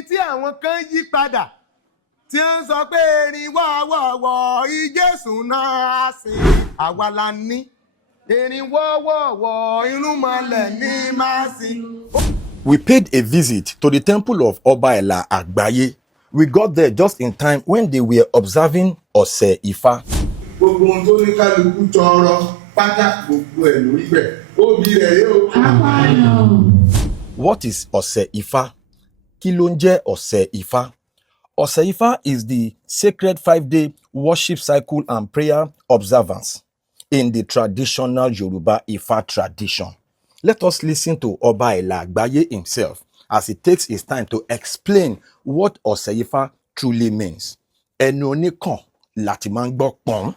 orin tí àwọn kan yí padà tí ń sọ pé erin wọ́wọ́wọ́ ìjésù náà sìn àwa la ní erin wọ́wọ́wọ́ irúnmọlẹ̀ ní máa sìn. We paid a visit to the temple of Oba Ela Agbaye. We got there just in time when they were observing Ose Ifa. Gbogbo ohun tó ní kálukú tọrọ pátá gbogbo ẹ̀ lórí bẹ̀ ó bí rẹ̀ yóò. What is Ose Ifa? Kí ló ń jẹ́ Ose Ifa? Ose Ifa is the sacred 5-day worship cycle and prayer observance in the traditional Yoruba Ifa tradition. Let us listen to Oba Ela Agbaye himself as he takes his time to explain what Ose Ifa truly means. Ẹnu oníkan láti máa ń gbọ́ pọ́n.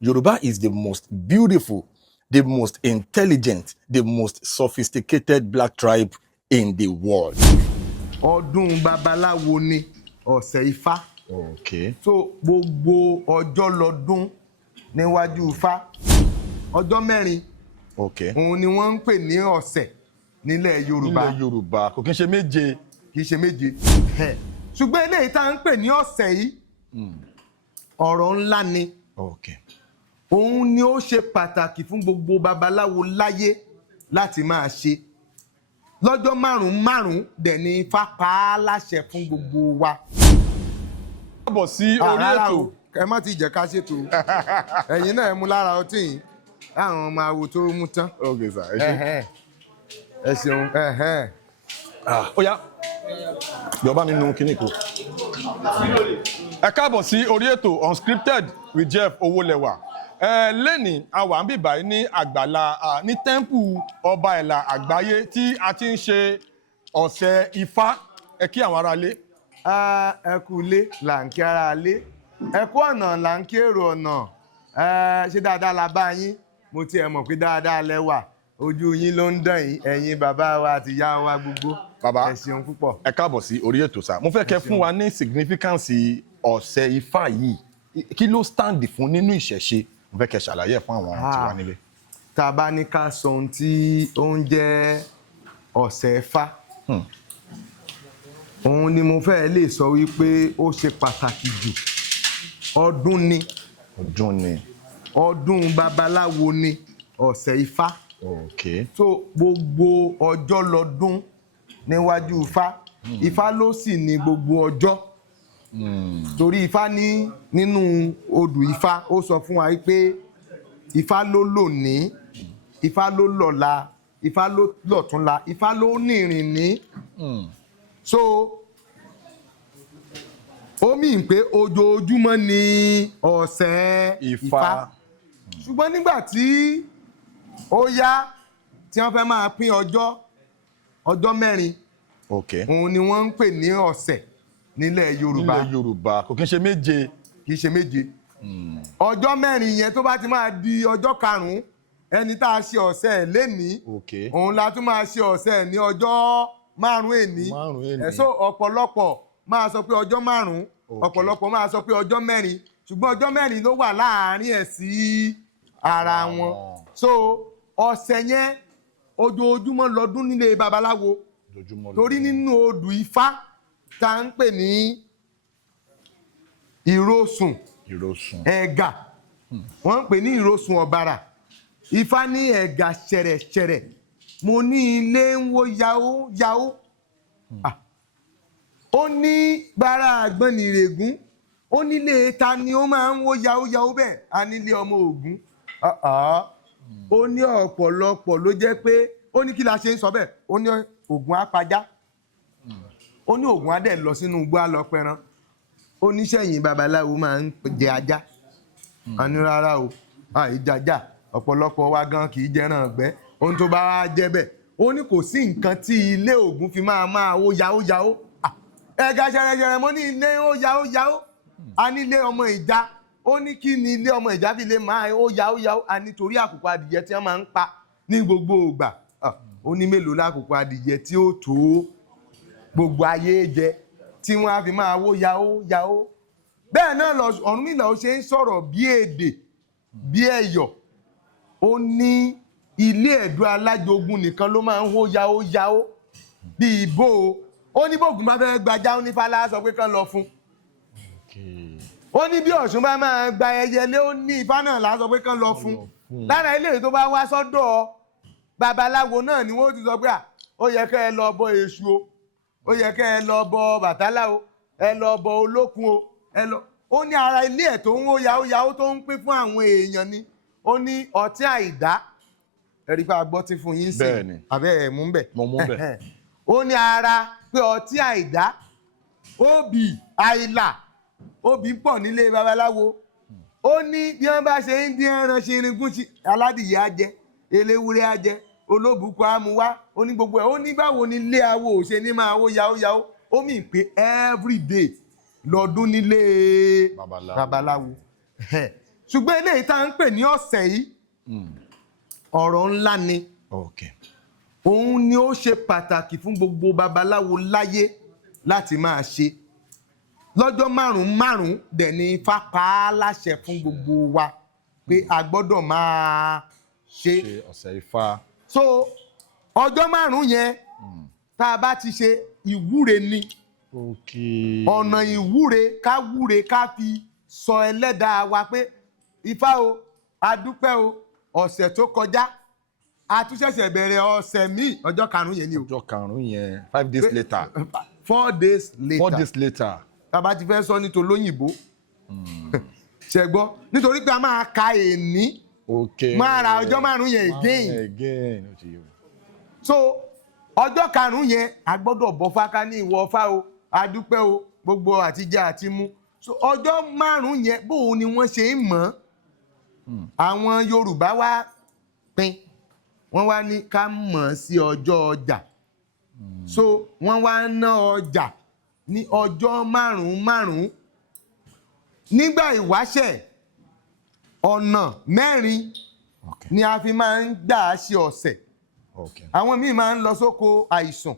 Yoruba is the most beautiful, the most intelligent, the most sophisticated black tribe in the world. Ọdún babaláwo ni Ose Ifa. Okay. So gbogbo ọjọ́ lọ́dún níwájú Ifá. Ọjọ́ mẹ́rin. Okay. Òun ni wọ́n ń pè ní ọ̀sẹ̀ nílẹ̀ Yorùbá. Nílẹ̀ Yorùbá kò kí n ṣe méje. Kì í ṣe méje. Ṣùgbọ́n eléyìí tá à ń pè ní ọ̀sẹ̀ yìí ọ̀rọ̀ ńlá ni. Okay. Òun ni ó ṣe pàtàkì fún gbogbo babaláwo láyé láti máa ṣe. Lọ́jọ́ márùn-ún dẹ̀ ni Ifá pa á láṣẹ fún gbogbo wa. Káàbọ̀ sí orí ètò. Ẹ má ti jẹ́ ká ṣètò. Ẹ̀yin náà ẹ mú lára ọtí yìí. Àwọn ọmọ awo tó mú tán. Okay sir. Ẹ ṣeun. Ó yá. Yọ̀bá mi nu kíní kù. Ẹ káàbọ̀ sí orí ètò Unscripted with Jeff Owolewa. Lẹ́nìí a wà ń bì báyìí ní àgbàlá ní temple Oba Ela Agbaye tí a ti ń ṣe Ose Ifa. Ẹ kí àwọn ará ilé. Ẹ kú ilé là ń kí ara ilé. Ẹ kú ọ̀nà là ń kí èrò ọ̀nà. Ṣé dáadáa la bá yín? Mo tiẹ̀ mọ̀ pé dáadáa lẹ wà. Ojú yín ló ń dán yín, ẹ̀yin bàbá wa àti ìyá wa gbogbo. Bàbá, ẹ ṣeun púpọ̀. Ẹ káàbọ̀ sí orí ètò sá. Mo fẹ́ kẹ́ fún wa ní significance Ose Ifa yìí. Kí ló stand fún nínú ìṣẹ̀ṣe? Mo fẹ́ kẹ́ ṣàlàyé fún àwọn tí wà nílé. Tá a bá ní ká sọ ohun tí ó ń jẹ́ Ose Ifa. Òun ni mo fẹ́ lè sọ wípé ó ṣe pàtàkì jù. Ọdún ni. Ọdún ni. Ọdún babaláwo ni Ose Ifa. Okay. So gbogbo ọjọ́ lọ́dún níwájú Ifá. Ifá ló sì ní gbogbo ọjọ́. Torí Ifá ní nínú odù Ifá ó sọ fún wa pé Ifá ló lónìí, Ifá ló lọ́la, Ifá ló lọ́túnla, Ifá ló nírìn ní. So ó mì pé ojoojúmọ́ ni Ose Ifa. Ṣùgbọ́n nígbà tí ó yá tí wọ́n fẹ́ máa pín ọjọ́ mẹ́rin. Okay. Òun ni wọ́n ń pè ní ọ̀sẹ̀ nílẹ̀ Yorùbá. Nílẹ̀ Yorùbá kò kí n ṣe méje. Kì í ṣe méje. Ọjọ́ mẹ́rin yẹn tó bá ti máa di ọjọ́ karùn-ún ẹni tá a ṣe ọ̀sẹ̀ lénìí. Okay. Òun la tún máa ṣe ọ̀sẹ̀ ní ọjọ́ márùn-ún èní. Ẹ̀sọ́ ọ̀pọ̀lọpọ̀ máa sọ pé ọjọ́ márùn-ún. Ọ̀pọ̀lọpọ̀ máa sọ pé ọjọ́ mẹ́rin. Ṣùgbọ́n ọjọ́ mẹ́rin ló wà láàárín ẹ̀ sí ara wọn. So ọ̀sẹ̀ yẹn ojoojúmọ́ lọ́dún nílé babaláwo. Torí nínú odù Ifá tá ń pè ní ìrosùn ẹ̀gà wọ́n ń pè ní ìrosùn ọ̀bàrà. Ifá ní ẹ̀gà ṣẹ̀rẹ̀ṣẹ̀rẹ̀ mo ní ilé ń wó yáó yáó. Ó ní gbára àgbọnnìrègún ó nílé ta ni ó máa ń wó yáó yáó bẹ́ẹ̀ a nílé ọmọ Ògún. Ó ní ọ̀pọ̀lọpọ̀ ló jẹ́ pé ó ní kí la ṣe ń sọ bẹ́ẹ̀ ó ní Ògún apajá ó ní Ògún á dẹ̀ lọ sínú igbó á lọ pẹran ó ní sẹ́yìn babaláwo máa ń jẹ ajá a ní rárá o àìjàjà ọ̀pọ̀lọpọ̀ wa gan kì í jẹran ọ̀gbẹ́ ohun tó bá wá jẹ́ bẹ́ẹ̀ ó ní kò sí nǹkan tí ilé Ògún fi máa ó yáó yáó ẹ̀gà ṣẹ̀rẹ̀ṣẹ̀rẹ̀ mo ní ilé ó yáó yáó a ní ilé ọmọ ìjà ó ní kí ni ilé ọmọ ìjà fi lè máa ó yáó a nítorí àkùkọ adìyẹ tí wọ́n máa ń pa ní gbogbo ìgbà ó ní mélòó lákòókò adìyẹ tí ó tó gbogbo ayé jẹ tí wọ́n á fi máa wó yáó. Bẹ́ẹ̀ náà Ọ̀rúnmìlà ó ṣe ń sọ̀rọ̀ bí èdè bí ẹ̀yọ̀ ó ní ilé ẹ̀dọ́ alájogun nìkan ló máa ń hó yáó bí ìbò ó ní bóògùn bá fẹ́ gbajá ó ní Ifá sọ pé kán lọ fún. Ó ní bí Ọ̀ṣun bá máa gba ẹyẹlé ó ní Ifá náà lá sọ pé kán lọ fún. Lára ilé tó bá wá sọ́dọ̀ babaláwo náà ni wọ́n ti sọ pé ó yẹ kẹ́ ẹ lọ bọ Èṣù o, ó yẹ kẹ́ ẹ lọ bọ Bàtálá o, ẹ lọ bọ Olókun o, ẹ lọ. Ó ní ara ilé ẹ̀ tó ń yáwó tó ń pín fún àwọn èèyàn ni. Ó ní ọtí àìdá ẹ̀rí pé a gbọ́ tí fún yín sí abẹ́ ẹ̀ mú bẹ̀. Mo mú bẹ̀. Ó ní ara pé ọtí àìdá obì àìlà obì pọ̀ nílé babaláwo. Ó ní bí wọ́n bá ṣe ń dín ẹran ṣe iringún sí aládìyẹ á jẹ eléwúrẹ́ á jẹ olóbùkún á mú wá. Ó ní gbogbo ẹ̀. Ó ní báwo ni ilé awo ò ṣe ní máa wó yáwó. Ó mì pé everyday lọ́dún nílé babaláwo. Ṣùgbọ́n eléyìí tá à ń pè ní ọ̀sẹ̀ yìí ọ̀rọ̀ ńlá ni. Òun ni ó ṣe pàtàkì fún gbogbo babaláwo láyé láti máa ṣe. Lọ́jọ́ márùn-ún dẹ̀ ni Ifá pa á láṣẹ fún gbogbo wa pé a gbọ́dọ̀ máa ṣe ọ̀sẹ̀ Ifá. So ọjọ́ márùn-ún yẹn tá a bá ti ṣe ìwúre ni. Ọ̀nà ìwúre ká wúre ká fi sọ ẹlẹ́dàá wa pé Ifá o a dúpẹ́ o ọ̀sẹ̀ tó kọjá a tún ṣẹ̀ṣẹ̀ bẹ̀rẹ̀ ọ̀sẹ̀ míì ọjọ́ karùn-ún yẹn ni o. Ọjọ́ karùn-ún yẹn 5 days later. 4 days later. 4 days later. Tàbá ti fẹ́ sọ nítorí lóyìnbó. Ṣé gbọ́ nítorí pé a máa ka èní. Máa ra ọjọ́ márùn-ún yẹn again. So ọjọ́ karùn-ún yẹn a gbọ́dọ̀ bọ́ fáká ní ìwọ Ifá o a dúpẹ́ o gbogbo àtijẹ àti mu. So ọjọ́ márùn-ún yẹn bóun ni wọ́n ṣe ń mọ̀. Àwọn Yorùbá wá pín wọ́n wá ní ká mọ̀ sí ọjọ́ ọjà. So wọ́n wá ná ọjà ní ọjọ́ márùn-ún. Nígbà ìwáṣẹ̀ ọ̀nà mẹ́rin ni a fi máa ń gbà ṣe ọ̀sẹ̀. Àwọn míì máa ń lọ sóko àìsàn.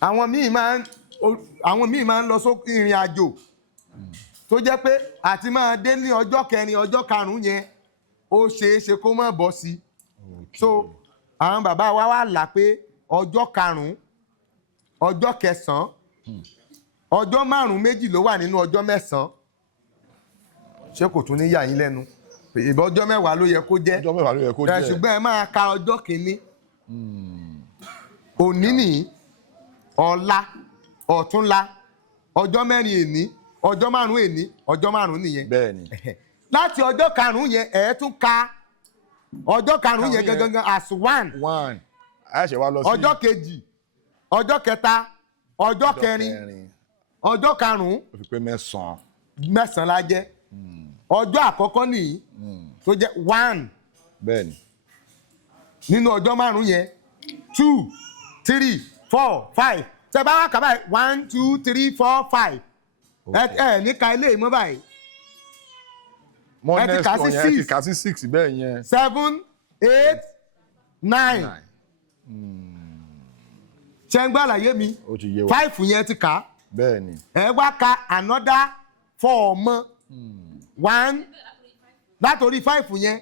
Àwọn míì máa ń lọ sóko ìrìn àjò. Tó jẹ́ pé àti máa dé ní ọjọ́ kẹrin ọjọ́ karùn-ún yẹn ó ṣeéṣe kó má bọ́ sí. So àwọn bàbá wa wá là pé ọjọ́ karùn-ún ọjọ́ kẹsàn-án ọjọ́ márùn-ún méjì ló wà nínú ọjọ́ mẹ́sàn-án. Ṣé kò tún ní yà yín lẹ́nu? Ìbọn ọjọ́ mẹ́wàá ló yẹ kó jẹ́. Ọjọ́ mẹ́wàá ló yẹ kó jẹ́. Ṣùgbọ́n ẹ máa ka ọjọ́ kìíní. Òní nìyí ọ̀la ọ̀túnla ọjọ́ mẹ́rin èní ọjọ́ márùn-ún èní ọjọ́ márùn-ún nìyẹn. Bẹ́ẹ̀ni. Láti ọjọ́ karùn-ún yẹn ẹ tún ka ọjọ́ karùn-ún yẹn gangan as one. Ọjọ́ kejì ọjọ́ kẹta ọjọ́ kẹrin ọjọ́ karùn-ún. Ó fi pé mẹ́sàn-án. Mẹ́sàn-án la jẹ́. Ọjọ́ àkọ́kọ́ nìyí tó jẹ́ one. Bẹ́ẹ̀ni. Nínú ọjọ́ márùn-ún yẹn 2 3 4 5 tẹ bá wá kà báyìí 1 2 3 4 5 ẹ ní ka ilé ìmọ̀ báyìí. Ẹ ti kà sí 6 bẹ́ẹ̀ yẹn. 7 8 9. Ṣé ń gbọ́ àlàyé mi? 5 yẹn ti kà. Bẹ́ẹ̀ni. Ẹ wá ka another 4 mọ́. 1 látòrí 5 yẹn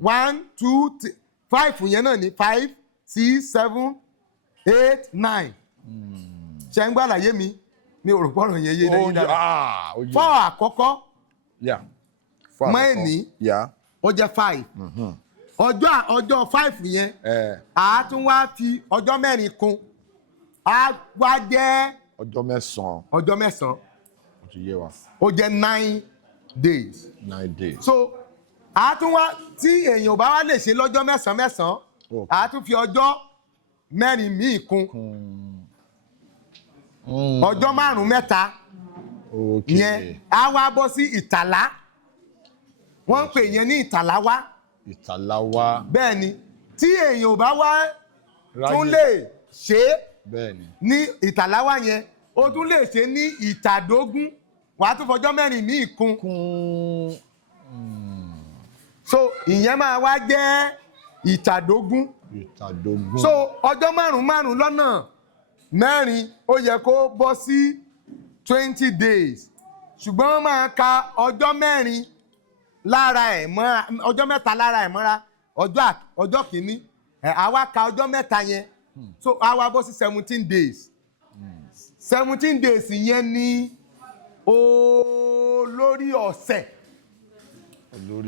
1 2 5 yẹn náà ní 5 6 7 8 9. Ṣé ń gbọ́ àlàyé mi? Mi ò rò pọ̀rọ̀ yẹn yé lẹ́yìn dáadáa. 4 àkọ́kọ́ mọ́ ẹ̀ní ó jẹ́ 5. Ọjọ́ 5 yẹn a tún wá fi ọjọ́ mẹ́rin kún a wá jẹ́ ọjọ́ mẹ́sàn-án. Ó ti yé wa. Ó jẹ́ 9 days. 9 days. So a tún wá tí èèyàn bá wá lè ṣe lọ́jọ́ mẹ́sàn-án a tún fi ọjọ́ mẹ́rin míì kún. Ọjọ́ márùn-ún mẹ́ta yẹn a wá bọ́ sí ìtàlá. Wọ́n ń pè yẹn ní ìtàlá wá. Ìtàlá wá. Bẹ́ẹ̀ni tí èèyàn bá wá tún lè ṣe ní ìtàlá wá yẹn ó tún lè ṣe ní ìtàdógún wàá tún fọjọ́ mẹ́rin míì kún. So ìyẹn máa wá jẹ́ ìtàdógún. So ọjọ́ márùn-ún lọ́nà mẹ́rin ó yẹ kó bọ́ sí 20 days ṣùgbọ́n wọ́n máa ka ọjọ́ mẹ́rin lára ẹ̀ mọ́ra ọjọ́ mẹ́ta lára ẹ̀ mọ́ra ọjọ́ kìíní àwa ka ọjọ́ mẹ́ta yẹn so àwa bọ́ sí 17 days 17 days yẹn ni olórí ọ̀sẹ̀.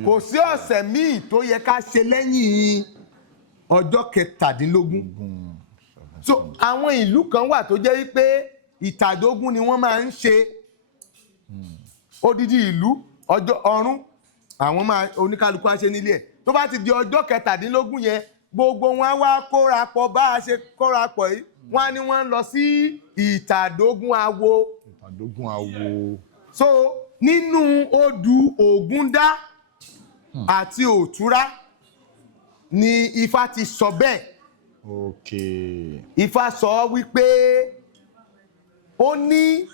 Kò sí ọ̀sẹ̀ míì tó yẹ ká ṣe lẹ́yìn ọjọ́ 17. So àwọn ìlú kan wà tó jẹ́ wípé ìtàdógún ni wọ́n máa ń ṣe. Odidi ìlú ọ̀run àwọn máa oníkálukú á ṣe nílé ẹ̀. Tó bá ti di ọjọ́ 17 yẹn gbogbo wọn á wá kórapọ̀ bá a ṣe kórapọ̀ yìí wọ́n á ní wọ́n ń lọ sí ìtàdógún awo. So nínú odù Ògúndá àti Òtúrá ni Ifá ti sọ bẹ́ẹ̀. Ifá sọ wípé ó ní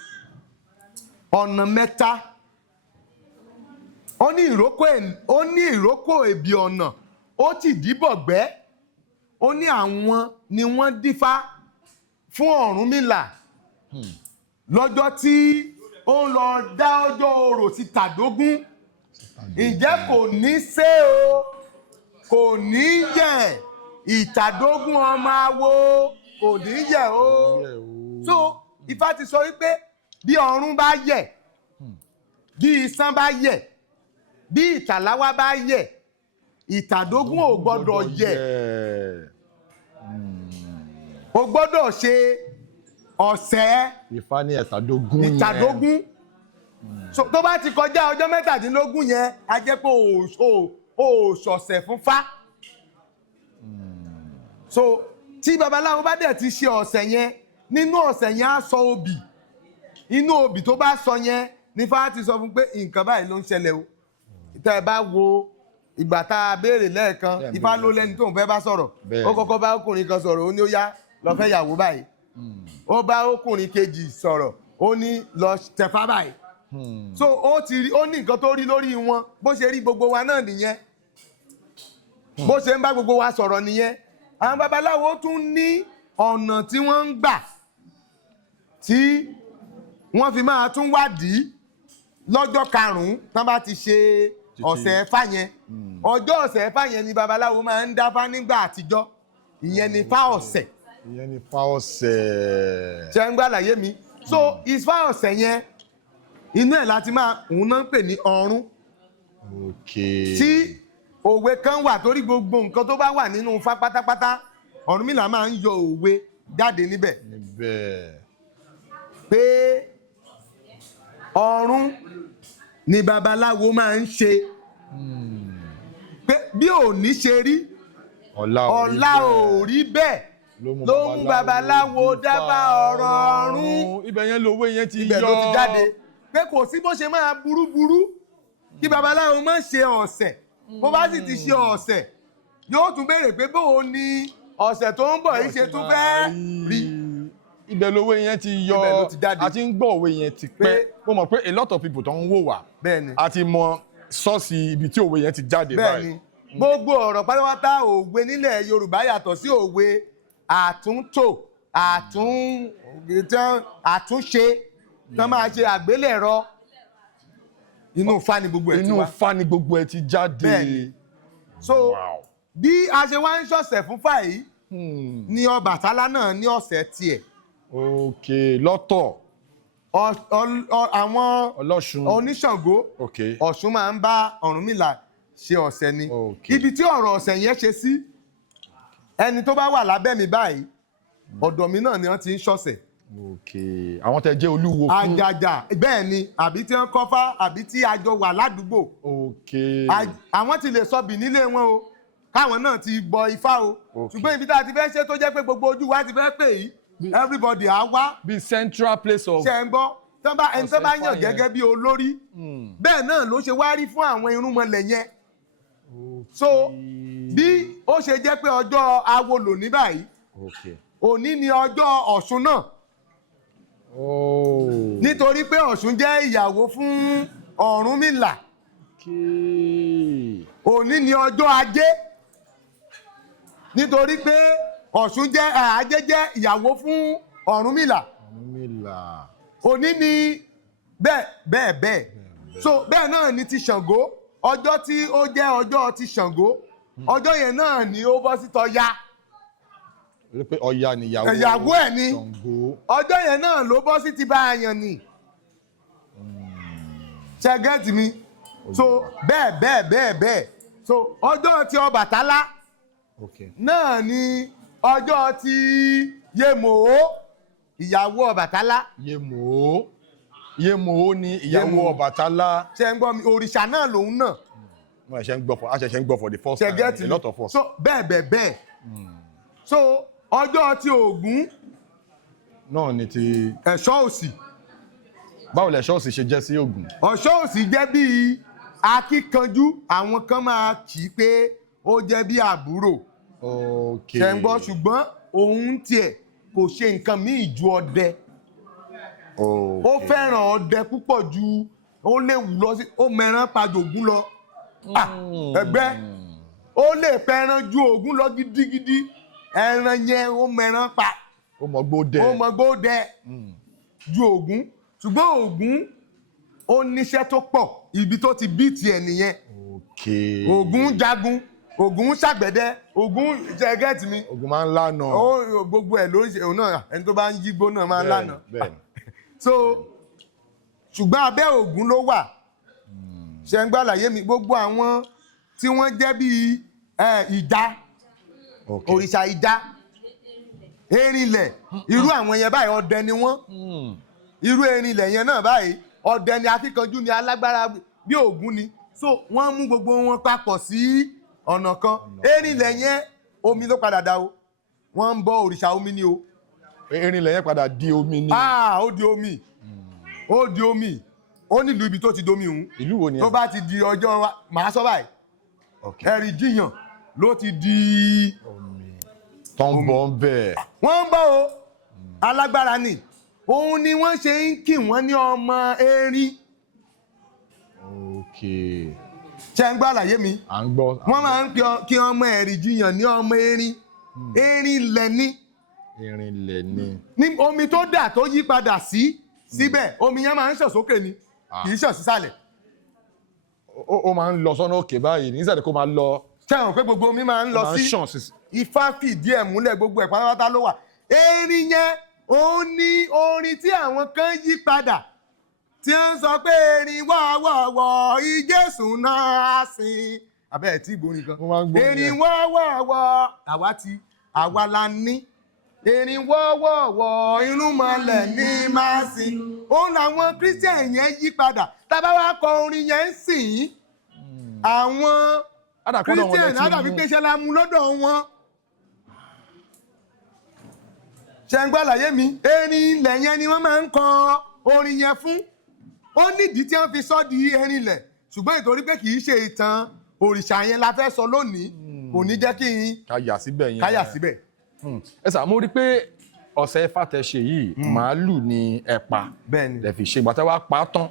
ọ̀nà mẹ́ta. Ó ní ìrókò èbì ọ̀nà, ó ti dìbọ̀gbẹ́. Ó ní àwọn ni wọ́n dífá fún Ọ̀rúnmìlà lọ́jọ́ tí ó ń lọ dá ọjọ́ orò sí tàdógún. Ǹjẹ́ kò ní ṣe o, kò ní yẹ̀, ìtàdógún ọmọ awo kò ní yẹ̀ o. So Ifá ti sọ wípé bí ọ̀run bá yẹ̀, bí iṣan bá yẹ̀, bí ìtàláwá bá yẹ̀, ìtàdógún ò gbọ́dọ̀ yẹ̀. O gbọ́dọ̀ ṣe ọ̀sẹ̀ Ifá ní ìtàdógún. So tó bá ti kọjá ọjọ́ 17 yẹn a jẹ́ pé o ṣọ̀sẹ̀ fún Fá. So tí babaláwo bá dẹ̀ ti ṣe ọ̀sẹ̀ yẹn, nínú ọ̀sẹ̀ yẹn á sọ obì. Inú obì tó bá sọ yẹn ní Fá ti sọ fún pé nǹkan báyìí ló ń ṣẹlẹ̀ o. Tẹ́ ẹ bá wo ìgbà tá a béèrè lẹ́ẹ̀kan Ifá ló lẹ́ni tó ń fẹ́ bá sọ̀rọ̀. Ó kọ́kọ́ bá ọkùnrin kan sọ̀rọ̀, ó ní ó yá lọ fẹ́ yàwó báyìí. Ó bá ọkùnrin kejì sọ̀rọ̀, ó ní lọ tẹ̀fá báyìí. So ó ní nǹkan tó rí lórí wọn, bó ṣe rí gbogbo wa náà nìyẹn. Bó ṣe ń bá gbogbo wa sọ̀rọ̀ nìyẹn. Àwọn babaláwo tún ní ọ̀nà tí wọ́n ń gbà tí wọ́n fi máa tún wádìí lọ́jọ́ 5 tán bá ti ṣe ọ̀sẹ̀ Ẹ̀fá yẹn. Ọjọ́ ọ̀sẹ̀ Ẹ̀fá yẹn ni babaláwo máa ń dáfá nígbà àtijọ́. Ìyẹn ni Ifá ọ̀sẹ̀. Ṣé ń gbà láyé mi? So Ifá ọ̀sẹ̀ yẹn inú ẹ̀ láti máa òun náà ń pè ní ọ̀run. Tí òwe kan wà torí gbogbo nǹkan tó bá wà nínú Ifá pátápátá Ọ̀rúnmìlà máa ń yọ òwe jáde níbẹ̀. Pé ọ̀run ni babaláwo máa ń ṣe. Pé bí òní ṣe rí ọ̀la ò rí bẹ́ẹ̀ ló mú babaláwo dábàá ọ̀rọ̀ ọ̀run. Ibẹ̀ yẹn lówó yẹn ti yọ. Ibẹ̀ ló ti jáde. Pé kò sí bó ṣe máa burúburú kí babaláwo má ṣe ọ̀sẹ̀. Bó bá sì ti ṣe ọ̀sẹ̀ yóò tún béèrè pé bóò ni ọ̀sẹ̀ tó ń bọ̀ yìí ṣe tún fẹ́ rí. Ibẹ̀ lówó yẹn ti yọ. A ti ń gbọ́ òwe yẹn ti pẹ́. Mo mọ̀ pé a lot of people tó ń wò wá. A ti mọ sọ́ọ̀sì ibi tí òwe yẹn ti jáde báyìí. Gbogbo ọ̀rọ̀ pátápátá òwe nílẹ̀ Yorùbá yàtọ̀ sí òwe àtúntò, àtúnṣe tán máa ṣe àgbélẹ̀rọ. Inú Ifá ni gbogbo ẹ̀ ti wá. Inú Ifá ni gbogbo ẹ̀ ti jáde. So bí a ṣe wá ń ṣọ̀sẹ̀ fún Ifá yìí ni Ọbàtálá náà ní ọ̀sẹ̀ tiẹ̀. Lọ́tọ̀. Àwọn oníṣàngó Ọ̀ṣun máa ń bá Ọ̀rúnmìlà ṣe ọ̀sẹ̀ ni. Ibi tí ọ̀rọ̀ ọ̀sẹ̀ yẹn ṣe sí ẹni tó bá wà lábẹ́ mi báyìí ọ̀dọ̀ mi náà ni wọ́n ti ń ṣọ̀sẹ̀. Àwọn tẹ́ jẹ́ olúwo fún. Àjàjà bẹ́ẹ̀ ni àbí tí wọ́n kọ́fá àbí tí a jọ wà ládùúgbò. Àwọn ti lè sọ bì nílé wọn o káwọn náà ti bọ Ifá o. Ṣùgbọ́n ibi tá a ti fẹ́ ṣe tó jẹ́ pé gbogbo ojú wa ti fẹ́ pè yìí everybody á wá. Bí central place of. Ṣé ń gbọ́ ẹni tó bá yàn gẹ́gẹ́ bí olórí bẹ́ẹ̀ náà ló ṣe wá rí fún àwọn irúnmọlẹ̀ yẹn. So bí ó ṣe jẹ́ pé ọjọ́ awo lòní báyìí òní ni ọjọ́ Ọ̀ṣun náà. Nítorí pé Ọ̀ṣun jẹ́ ìyàwó fún Ọ̀rúnmìlà. Òní ni ọjọ́ Ajé. Nítorí pé Ọ̀ṣun jẹ́ Ajé jẹ́ ìyàwó fún Ọ̀rúnmìlà. Òní ni bẹ́ẹ̀. So bẹ́ẹ̀ náà ni ti Ṣàngó. Ọjọ́ tí ó jẹ́ ọjọ́ ti Ṣàngó. Ọjọ́ yẹn náà ni ó bọ́ sí tọ́ya. pé Ọya ni ìyàwó ẹ̀ ni ọjọ́ yẹn náà ló bọ́ sí ti bá a yàn ni ṣe gẹ́tì mi so bẹ́ẹ̀ so ọjọ́ ti Ọbàtálá náà ni ọjọ́ ti Yèmọ̀ọ́ ìyàwó Ọbàtálá. Yèmọ̀ọ́ ni ìyàwó Ọbàtálá. ṣe ń gbọ́ mi òrìṣà náà lòun náà. wọ́n ṣe ń gbọ́ for the first time a lot of us. so bẹ́ẹ̀ so ọjọ́ ti Ògún náà ni ti Ẹ̀ṣọ́ Òsì. báwo lẹ̀ṣọ́ Òsì ṣe jẹ́ sí Ògún? Ọ̀ṣọ́ Òsì jẹ́ bíi akíkanjú, àwọn kan máa kì í pé ó jẹ́ bí àbúrò. ṣe ń gbọ́ ṣùgbọ́n òun tiẹ̀ kò ṣe nǹkan míì ju ọdẹ. ó fẹ́ràn ọdẹ púpọ̀ ju ó lè wù lọ sí ó mẹ́ràn pa jògún lọ. ẹgbẹ́ ó lè pẹran ju Ògún lọ gidigidi ẹran yẹn ó mẹ́ràn pa. ó mọ gbó dẹ ju Ògún ṣùgbọ́n Ògún ó níṣẹ́ tó pọ̀ ibi tó ti bí tiẹ̀ nìyẹn. Ògún jagun Ògún ṣàgbẹ̀dẹ Ògún jẹgẹtì mi. Ògún máa ń lánà. gbogbo ẹ̀ ló ń ṣe òun náà ẹni tó bá ń yígbó náà máa ń lánà. so ṣùgbọ́n abẹ́ Ògún ló wà. ṣe ń gbàlàyé mi gbogbo àwọn tí wọ́n jẹ́ bíi ìdá òrìṣà ìdá erinlẹ̀ irú àwọn yẹn báyìí ọdẹ ni wọ́n. irú erinlẹ̀ yẹn náà báyìí ọdẹ ni akíkanjú ni alágbára bí Ògún ni so wọ́n mú gbogbo wọn papọ̀ sí ọ̀nà kan. erinlẹ̀ yẹn omi ló padà dà o wọ́n ń bọ òrìṣà omi ni o. erinlẹ̀ yẹn padà di omi ni. ó di omi ó di omi ó nílùú ibi tó ti domi òun. ìlú wo ni ẹ. tó bá ti di ọjọ́ wa màá sọ báyìí ẹ̀rì jiyàn ló ti di omi tó ń bọ̀ ń bẹ̀. wọ́n ń bọ̀ o alágbára ni òun ni wọ́n ṣe ń kí wọ́n ní ọmọ erin. ṣe ń gbọ́ àlàyé mi. à ń gbọ́. wọ́n máa ń kí ọmọ ẹ̀rì jiyàn ní ọmọ erin. erin lẹ̀ ní. erin lẹ̀ ní. ní omi tó dà tó yí padà sí síbẹ̀ omi yẹn máa ń ṣàn sókè ni kì í ṣàn sísàlẹ̀. ó máa ń lọ sọ́nà òkè báyìí nígbà tí kò máa lọ. sẹ́wọ̀n pé gbogbo omi máa ń lọ sí Ifá fìdí ẹ̀ múlẹ̀ gbogbo ẹ̀ pátápátá ló wà. erin yẹn ó ní orin tí àwọn kan yí padà tí ń sọ pé erin wọ́wọ́wọ́ ìjésù náà sìn abẹ́ ẹ̀ tí ìgbórin kan erin wọ́wọ́wọ́ àwa la ní erin wọ́wọ́wọ́ irúnmọlẹ̀ ní máa sìn òun làwọn christian yẹn yí padà tábà wá kọ orin yẹn ń sìn àwọn christian àdàbí pé ṣe la mú lọ́dọ̀ wọn. ṣe ń gbọ́ àlàyé mi erin ilẹ̀ yẹn ni wọ́n máa ń kọ orin yẹn fún ó nídìí tí wọ́n fi sọ di erin ilẹ̀ ṣùgbọ́n ìtorí pé kì í ṣe ìtàn òrìṣà yẹn la fẹ́ sọ lónìí kò ní jẹ́ kí n káyà síbẹ̀ yẹn káyà síbẹ̀. ẹ sà mo rí i pé ọ̀sẹ̀ Ifá tẹ ṣe yìí màálù ni ẹ pa lẹ fi ṣe ìgbà tẹ wá pa á tán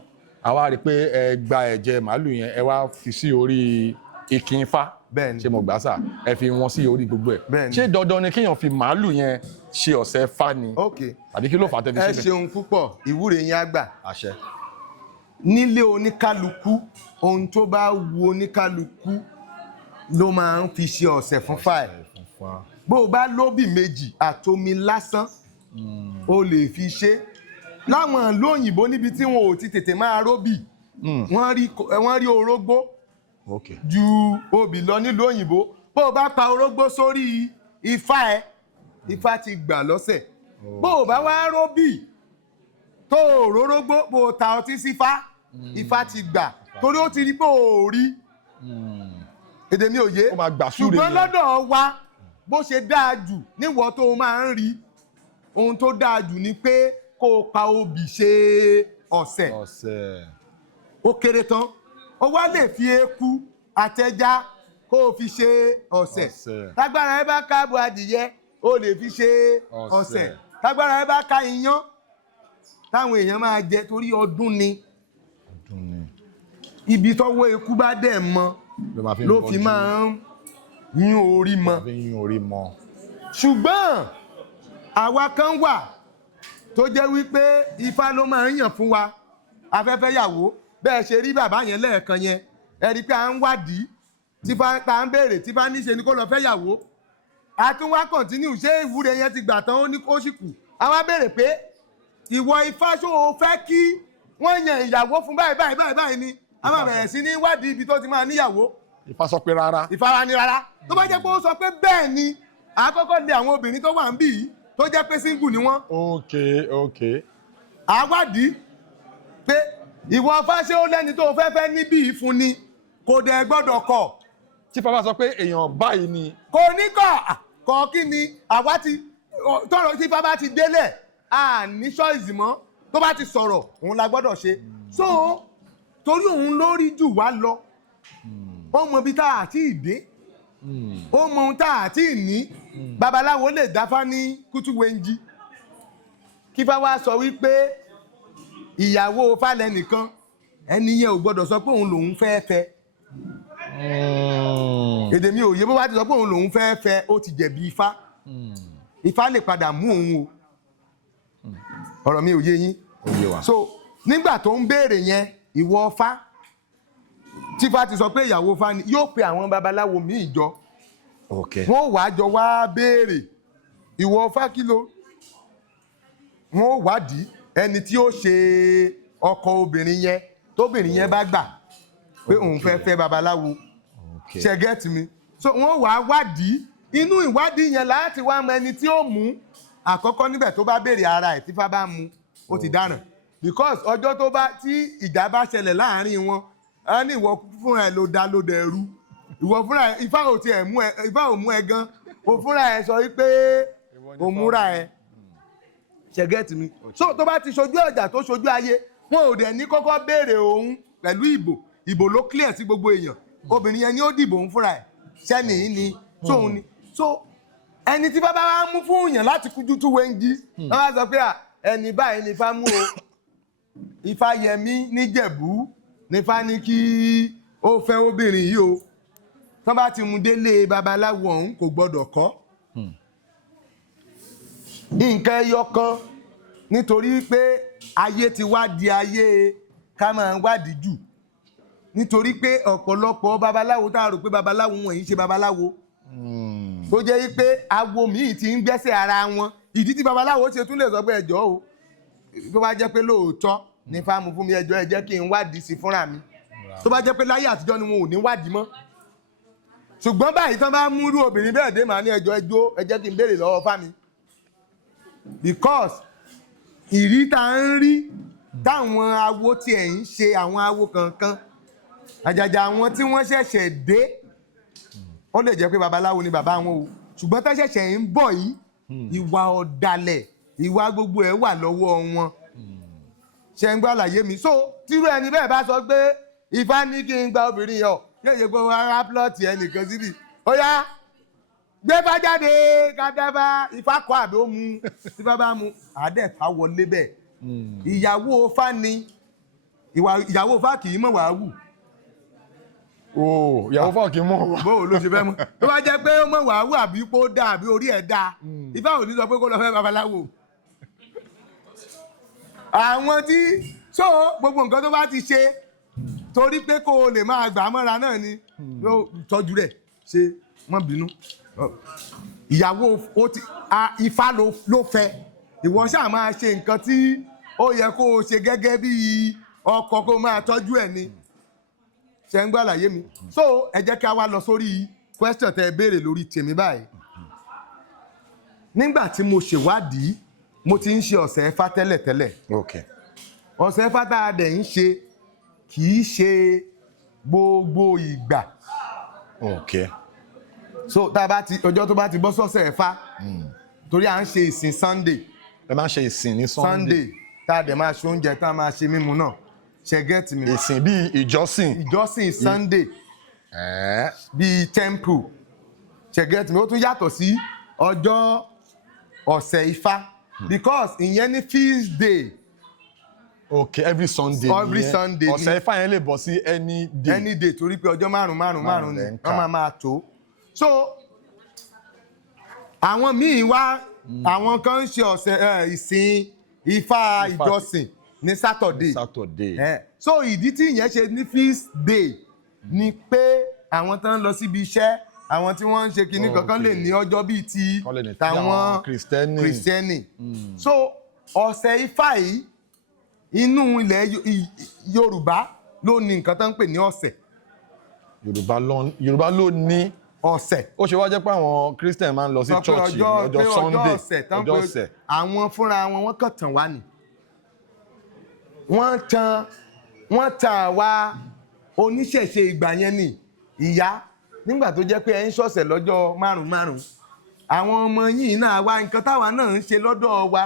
àwa rí i pé ẹ gba ẹ̀jẹ̀ màálù yẹn ẹ wá fi sí orí ikin Ifá ṣe mo gbà sà ẹ fi wọn sí orí gbogbo ẹ ṣé dandan ni kéèyàn fi màálù yẹn ṣe ọ̀sẹ̀ Ifá ni tàbí kí ló fà á tẹ fi ṣe bẹ́ẹ̀. ẹ ṣeun púpọ̀ ìwúre yín á gbà. àṣẹ. nílé oníkálukú ohun tó bá wu oníkálukú ló máa ń fi ṣe ọ̀sẹ̀ fún fáì bó o bá lóbì méjì àtomi lásán o lè fi ṣe láwọn ìlú òyìnbó níbi tí wọn ò ti tètè máa róbì wọ́n rí orógbó ju obì lọ nílùú òyìnbó bó o bá pa orógbó sórí ifá ẹ ifá ti gbà lọ́sẹ̀ bó o bá wá róbì tó o rórógbó bó o ta ọtí sífá ifá ti gbà torí ó ti rí pé o ò rí èdè mi ò yé ṣùgbọ́n lọ́dọ̀ wa bó ṣe dáa jù níwọ̀ tó o máa ń rí ohun tó dáa jù ni pé kó o pa obì ṣe ọ̀sẹ̀ ó kéré tán o wá lè fi eku àtẹja kó o fi ṣe ọ̀sẹ̀ tágbára ẹ bá káàbọ̀ adìyẹ o lè fi ṣe ọ̀sẹ̀ tágbára ẹ bá ká iyán táwọn èèyàn máa jẹ torí ọdún ni ibi tọ́wọ́ eku bá dẹ̀ mọ́ ló fi máa ń yín orí mọ́ ṣùgbọ́n àwa kan wà tó jẹ́ wípé ifá ló máa ń yàn fún wa afẹ́fẹ́ yàwó bẹ́ẹ̀ ṣe rí bàbá yẹn lẹ́ẹ̀kan yẹn ẹ rí pé à ń wádìí tífá tá ń béèrè tífá níṣe ni kó lọ fẹ́ yàwó a tún wá continue ṣé ìwúre yẹn ti gbà tán ó ní kó sì kù a wá béèrè pé ìwọ Ifá ṣó o fẹ́ kí wọ́n yan ìyàwó fún báyìí ni a máa bẹ̀rẹ̀ sí ní wádìí ibi tó ti máa níyàwó. Ifá sọ pé rárá. Ifá wa ní rárá tó bá jẹ́ pé ó sọ pé bẹ́ẹ̀ ni àkọ́kọ́ lé àwọn obìnrin tó wà ń bì yìí tó jẹ́ pé single ni wọ́n. ok. a wádìí pé ìwọ Ifá ṣé ó lẹ́ni tó fẹ́ níbí yìí fún ni kò dẹ̀ gbọ́dọ̀ kọ̀. tí Ifá sọ pé èèyàn báyìí ni. kò ní kọ̀ kí ni àwa ti tọrọ tí Ifá bá ti délẹ̀ a ní choice mọ́ tó bá ti sọ̀rọ̀ òun la gbọ́dọ̀ ṣe so torí òun lórí jù wá lọ ó mọ ibi tá a ti dé ó mọ ohun tá a ti ní babaláwo lè dáfá ní kútúwéńjí kí Ifá wá sọ wípé ìyàwó Fálẹ̀ nìkan ẹni yẹn ò gbọ́dọ̀ sọ pé òun lòun fẹ́ èdè mi ò yé bó bá ti sọ pé òun lòun fẹ́ ó ti jẹ̀bi Ifá Ifá lè padà mú òun o ọ̀rọ̀ mi ò yé yín so nígbà tó ń béèrè yẹn ìwọ Ifá tí Ifá ti sọ pé ìyàwó Ifá ni yóò pe àwọn babaláwo míì jọ wọ́n wàá jọ wá béèrè ìwọ Ifá kí ló wọ́n wádìí ẹni tí ó ṣe ọkọ obìnrin yẹn tóbìnrin yẹn bá gbà pé òun fẹ́ babaláwo ṣe get mi so wọ́n wàá wádìí inú ìwádìí yẹn láti wá mọ ẹni tí ó mú àkọ́kọ́ níbẹ̀ tó bá béèrè ara ẹ̀ tí Ifá bá mú ó ti dáràn because ọjọ́ tó bá tí ìjà bá ṣẹlẹ̀ láàárín wọn a ní ìwọ fúnra ẹ̀ ló dá ló dẹrú ìwọ fúnra ẹ̀ Ifá ò tiẹ̀ mú ẹ Ifá ò mú ẹ gan o fúnra ẹ̀ sọ wípé o múra ẹ̀ ṣe get mi so tó bá ti ṣojú ọjà tó ṣojú ayé wọn ò dẹ̀ ní kọ́kọ́ béèrè òun pẹ̀lú ìbò ló clear sí gbogbo èèyàn obìnrin yẹn ni ó dìbò òun fúnra ẹ̀ sẹ́ni yìí ni tóun ni so ẹni tí bàbá wa mú fún yàn láti kújú tú wẹ́ńjí wọ́n bá sọ pé ẹni báyìí ni Ifá mú o Ifá Yẹmí níjẹ̀bú ní Ifá ní kí ó fẹ́ obìnrin yìí o tán bá ti mú délé babaláwo ọ̀hún kò gbọ́dọ̀ kọ̀ nǹkan ẹyọ kan nítorí pé ayé ti wá di ayé ká máa wádìí jù nítorí pé ọ̀pọ̀lọpọ̀ babaláwo tá a rò pé babaláwo wọn yìí ṣe babaláwo tó jẹ́ pé awo míì ti ń gbẹ́sẹ̀ ara wọn ìdí tí babaláwo ṣe tún lè sọ pé ẹjọ́ o tó bá jẹ́ pé lóòótọ́ ní Ifá mú fún mi ẹjọ́ ẹ jẹ́ kí n wádìí sí fúnra mi tó bá jẹ́ pé láyé àtijọ́ ni wọn ò ní wádìí mọ́ ṣùgbọ́n báyìí tán bá mú irú obìnrin bẹ́ẹ̀ dé màá ní ẹjọ́ ẹ jẹ́ kí n béèrè lọ́wọ́ Ifá mi because ìrí tá ń rí táwọn awo tiẹ̀ ń ṣe àwọn awo kankan àjàjà àwọn tí wọ́n ṣẹ̀ṣẹ̀ dé ó lè jẹ́ pé babaláwo ni bàbá wọn o ṣùgbọ́n tó ṣẹ̀ṣẹ̀ ń bọ̀ yìí ìwà ọ̀dàlẹ̀ ìwà gbogbo ẹ̀ wà lọ́wọ́ wọn ṣe ń gbọ́ àlàyé mi so tírú ẹni bẹ́ẹ̀ bá sọ pé Ifá ní kí n gba obìnrin yọ yóò gbọ́ ara plọ́ọ̀tì ẹnìkan síbi ó yá gbé bá jáde kádàbá Ifá kọ́ àbí ó mu tí bá bá mu àádẹ́fà wọlé bẹ́ẹ̀ ìyàwó Ifá ni ìyàwó Ifá kì í mọ̀ wàá wù ìyàwó Ifá kì í mọ̀ wá. bóò ló ṣe fẹ́ mọ̀ tó bá jẹ́ pé ó mọ̀ wàá wù àbí kó dáa àbí orí ẹ̀ dáa Ifá ò ní sọ pé kó lọ fẹ́ babaláwo àwọn tí so gbogbo nǹkan tó bá ti ṣe torí pé kó o lè máa gbà mọ́ra náà ni tọ́jú rẹ̀ ṣe mọ́ bínú ìyàwó Ifá ló fẹ́ ìwọ ṣáà máa ṣe nǹkan tí ó yẹ kó o ṣe gẹ́gẹ́ bí ọkọ kó máa tọ́jú ẹ̀ ni ṣe ń gbọ́ àlàyé mi so ẹ jẹ́ kí a wá lọ sórí question tẹ́ ẹ béèrè lórí tèmi báyìí nígbà tí mo ṣèwádìí mo ti ń ṣe ọ̀sẹ̀ Ifá tẹ́lẹ̀tẹ́lẹ̀ ọ̀sẹ̀ Ifá tá a dẹ̀ ń ṣe kì í ṣe gbogbo ìgbà so tá a bá ti ọjọ́ tó bá ti bọ́ sọ́sẹ̀ Ifá torí à ń ṣe ìsìn Sunday ẹ máa ń ṣe ìsìn ní Sunday tá a dẹ̀ máa ṣe oúnjẹ tá a máa ṣe mímu náà ṣe get mi. ìsìn bíi ìjọsìn Sunday bíi temple ṣe get mi ó tún yàtọ̀ sí ọjọ́ ọ̀sẹ̀ Ifá because ìyẹn ní feast day. Every Sunday. ọ̀sẹ̀ Ifá yẹn lè bọ́ sí any day torí pé ọjọ́ márùn-ún ni wọ́n máa tó so àwọn míì wá àwọn kan ń ṣe ọ̀sẹ̀ ìsìn Ifá ìjọsìn ní Saturday so ìdí tí ìyẹn ṣe ní feast day ni pé àwọn tó ń lọ síbi iṣẹ́ àwọn tí wọ́n ń ṣe kinní kankan lè ní ọjọ́ bíi ti tàwọn kìrìsìtẹ́nì. So ọ̀sẹ̀ Ifá yìí inú ilẹ̀ Yorùbá ló ní nǹkan tó ń pè ní ọ̀sẹ̀. Yorùbá ló ní ọ̀sẹ̀. Ó ṣe wá jẹ́ pé àwọn Christian máa ń lọ sí church ọjọ́ Sunday ọjọ́ ọ̀sẹ̀. Àwọn fúnra wọn kàn tàn wá ni. Wọ́n tan àwa oníṣẹ̀ṣe ìgbà yẹn ni ìyá nígbà tó jẹ́ pé ẹ ń ṣọ̀sẹ̀ lọ́jọ́ márùn-ún. Àwọn ọmọ yìí náà wá nǹkan táwa náà ń ṣe lọ́dọ̀ wa.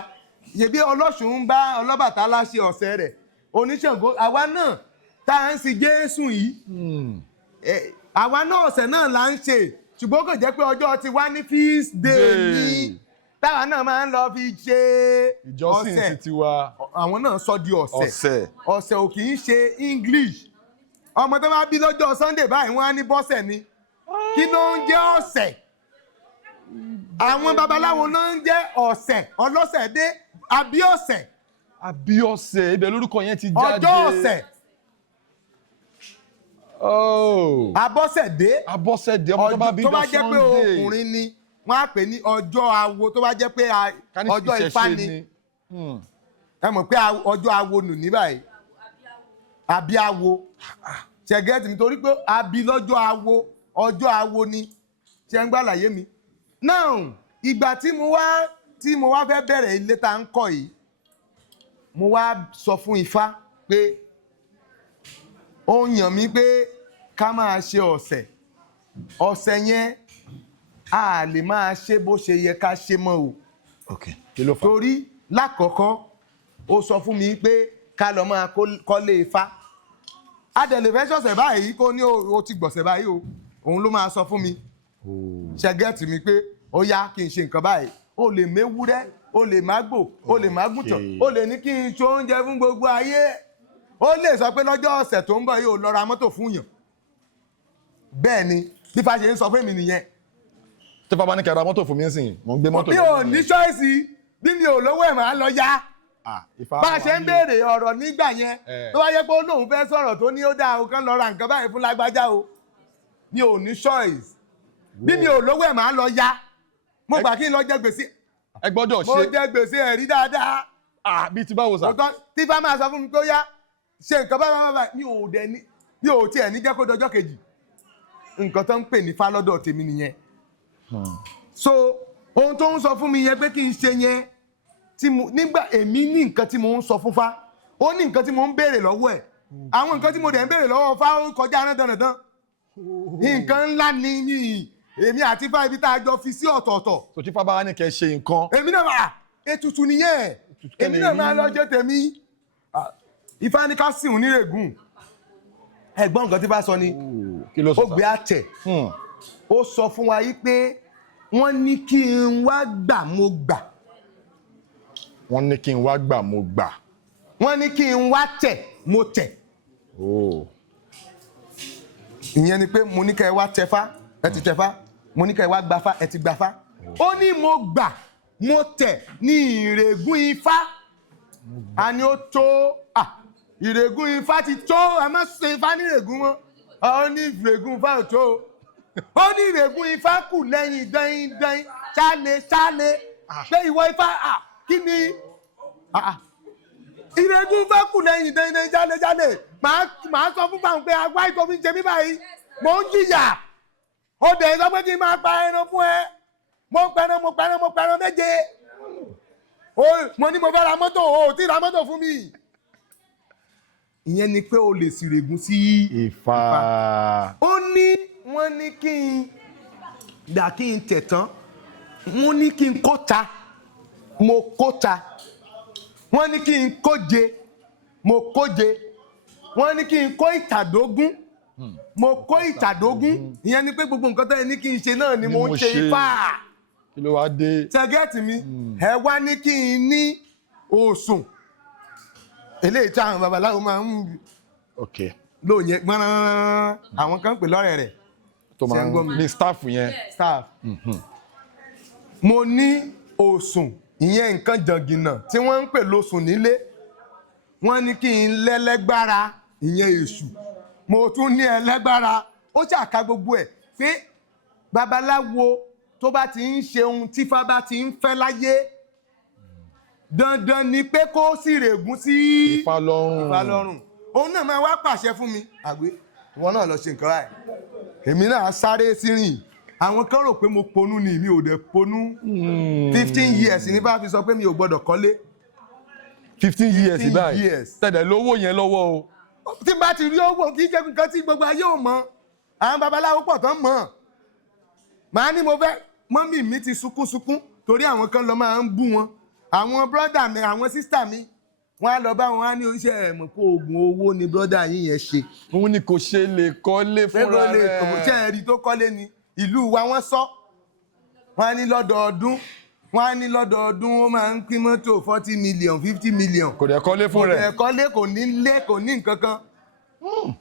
Yèbí Ọlọ́ṣun ń bá Ọlọ́bàtálá ṣe ọ̀sẹ̀ rẹ̀. Oníṣàngó àwa náà tá à ń sin Jésù yìí. Àwa náà ọ̀sẹ̀ náà là ń ṣe ṣùgbọ́n kò jẹ́ pé ọjọ́ ti wá ní feast day ní táwa náà máa ń lọ fi ṣe ìjọsìn ti tiwa. Àwọn náà sọ di ọ̀sẹ̀. Ọ̀sẹ̀ ò kì í ṣe English. Ọmọ tó bá bí lọ́jọ́ Sunday báyìí wọ́n á ní bọ́sẹ̀ ni. Kí ló ń jẹ́ ọ̀sẹ̀? Àwọn babaláwo náà ń jẹ́ ọ̀sẹ̀ ọlọ́sẹ̀ dé Abíọ̀sẹ̀. Abíọ̀sẹ̀ ibẹ̀ lórúkọ yẹn ti jáde. Ọjọ́ ọ̀sẹ̀. Abọ́sẹ̀dé. Ọmọ tó bá bí tó bá lọ jẹ́ pé Sunday. ọkùnrin ni wọ́n á pè ní ọjọ́ awo tó bá jẹ́ pé ọjọ́ Ifá ni. Ẹ mọ̀ pé ọjọ́ awo nù ní báyìí. Abíawo. Ṣẹ̀gẹ́tì nítorí pé abi lọ́jọ́ awo ọjọ́ awo ni. Ṣé ń gbàlàyé mi? Now ìgbà tí mo wá fẹ́ bẹ̀rẹ̀ ilé tá ń kọ́ yìí mo wá sọ fún Ifá pé ó yàn mí pé ká máa ṣe ọ̀sẹ̀ yẹn a lè máa ṣe bó ṣe yẹ ká ṣe mọ́ o. Kí ló fà? Torí lákọ̀ọ́kọ́ ó sọ fún mi pé ká lọ máa kọ́lé Ifá. Adẹ̀lẹ̀ fẹ́ ṣọ̀sẹ̀ báyìí kó ní o ti gbọ̀sẹ̀ báyìí o òun ló máa sọ fún mi. Ṣẹ̀gẹ́tì mi pé ó yá kí n ṣe nǹkan báyìí o lè méwúrẹ́ o lè mágbò o lè mágùntàn o lè ní kí n ṣe oúnjẹ fún gbogbo ayé. Ó lè sọ pé lọ́jọ́ ọ̀sẹ̀ tó ń bọ̀ yóò lọ ra mọ́tò fún yàn. Bẹ́ẹ̀ ni bí Ifá ṣe ń sọ fún mi nìyẹn. Tí Ifá bá ní kí ra mọ́tò fún mi nsìn mo ń gbé mọ́tò. Bí o ní ṣọ́ọ̀ṣì bí mi ò lówó ẹ̀ máa lọ yá. Bá a ṣe ń béèrè ọ̀rọ̀ nígbà yẹn tó wáyé pé ó lóun fẹ́ sọ̀rọ̀ tó ní ó dáa o kán lọ ra nǹkan báyìí fún lágbájá o. Mi ò ní ṣọ́ọ̀ṣì bí mi ò lówó ẹ̀ máa lọ yá. Mo gbà kí n lọ jẹ gbèsè. Ẹ gbọ́dọ̀ ṣe. Mo jẹ gbèsè ẹ̀rí dáadáa. Bí ti báwo sà. Tí Ifá máa sọ fún mi pé ó yá ṣe nǹkan báyìí mi ò tiẹ̀ ní jẹ́ kó dọjọ́ kejì. Nǹkan tó ń pè ní Ifá lọ́dọ̀ tèmi nìyẹn. So ohun tó ń sọ fún mi yẹn pé kí n ṣe yẹn nígbà èmi ní nǹkan tí mo ń sọ fún Ifá ó ní nǹkan tí mo ń béèrè lọ́wọ́ ẹ̀. Àwọn nǹkan tí mo dẹ̀ ń béèrè lọ́wọ́ Ifá ó kọjá dandan. Nǹkan ńlá ni èmi àti Ifá ibi tá a jọ fi sí ọ̀tọ̀ọ̀tọ̀. So tí Ifá bá ní kẹ́ ṣe nǹkan. Èmi náà máa ètùtù nìyẹn. Èmi náà máa lọ jẹ́ tèmi. Ifá ní ká sìn ní règùn. Ẹ̀gbọ́n nǹkan tí Ifá sọ ni ó gbé àtẹ̀. Ó sọ fún wa yí pé wọ́n ní kí n wá gbà mo gbà. Wọ́n ní kí n wá gbà mo gbà. Wọ́n ní kí n wá tẹ̀ mo tẹ̀. Ìyẹn ni pé mo ní kẹ́ ẹ wá tẹ̀fá ẹ ti tẹ̀fá mo ní kẹ́ ẹ wá gbafá ẹ ti gbafá. Ó ní mo gbà mo tẹ̀ ní ìrègùn Ifá. A ní ó tó ìrègùn Ifá ti tó ẹ má ṣe Ifá ní ìrègùn wọn. Ó ní ìrègùn Ifá ò tó. Ó ní ìrègùn Ifá kù lẹ́yìn dẹ́yìn ṣále pé ìwọ Ifá kí ni ìrègùn Ifá kù lẹ́yìn dẹ́yìn ṣále màá sọ fún báwọn pé agbá ìtọ́ fi ń ṣe mí báyìí mò ń jìyà ó dẹ̀ sọ pé kí n máa pa ẹran fún ẹ mo pẹran méje mo ní mo fẹ́ ra mọ́tò o tí ra mọ́tò fún mi. Ìyẹn ni pé o lè sìrègùn sí Ifá. Ó ní wọ́n ní kí n dà kí n tẹ̀ tán wọ́n ní kí n kóta mo kóta wọ́n ní kí n kóje mo kóje wọ́n ní kí n kó ìtàdógún mo kó ìtàdógún. Ìyẹn ni pé gbogbo nǹkan tẹ́lẹ̀ ní kí n ṣe náà ni mo ń ṣe Ifá. Kí ló wá dé? Ṣẹ̀gẹ́tì mi ẹ wá ní kí n ní òsùn eléyìí tí àwọn babaláwo máa ń lóye gbọ́nrán àwọn kan pè lọ́rẹ̀ rẹ̀ tó máa ń ní staff yẹn. Mo ní òsùn ìyẹn nǹkan jàngìnà tí wọ́n ń pè lósùn nílé. Wọ́n ní kí n lẹ́lẹ́gbára ìyẹn èṣù mo tún ní ẹlẹ́gbára. Ó ṣàka gbogbo ẹ̀ pé babaláwo tó bá ti ń ṣe ohun tí Ifá bá ti ń fẹ́ láyé dandan ni pé kó sì règún sí Ifá lọ́rùn. òun náà máa wá pàṣẹ fún mi àgbé wọn náà lọ ṣe nǹkan báyìí èmi náà sáré sírìn àwọn kan rò pé mo ponú ni mi ò dẹ̀ ponú 15 years ní bá fi sọ pé mi ò gbọ́dọ̀ kọ́lé 15 years báyìí tẹ̀dẹ̀ lówó yẹn lọ́wọ́ o. tí bá ti rí owó kì í ṣe nǹkan tí gbogbo ayé ò mọ̀ àwọn babaláwo pọ̀ tán mọ̀ màá ní mo fẹ́ mọ́mì mi ti sunkún torí àwọn kan lọ máa ń bú wọn àwọn brọ́dà mi àwọn sísítà mi wọ́n á lọ bá wọn á ní oníṣẹ́ ẹ̀mọ̀ kó oògùn owó ni brọ́dà yín yẹn ṣe. òun ni kò ṣe lè kọ́lé fúnra rẹ̀. kò ṣe ẹ̀rí tó kọ́lé ni ìlú wa wọ́n sọ wọ́n á ní lọ́dọọdún ó máa ń pín mọ́tò 40 million 50 million. kò dẹ̀ kọ́lé fún rẹ̀. kò dẹ̀ kọ́lé kò ní lé kò ní nǹkan kan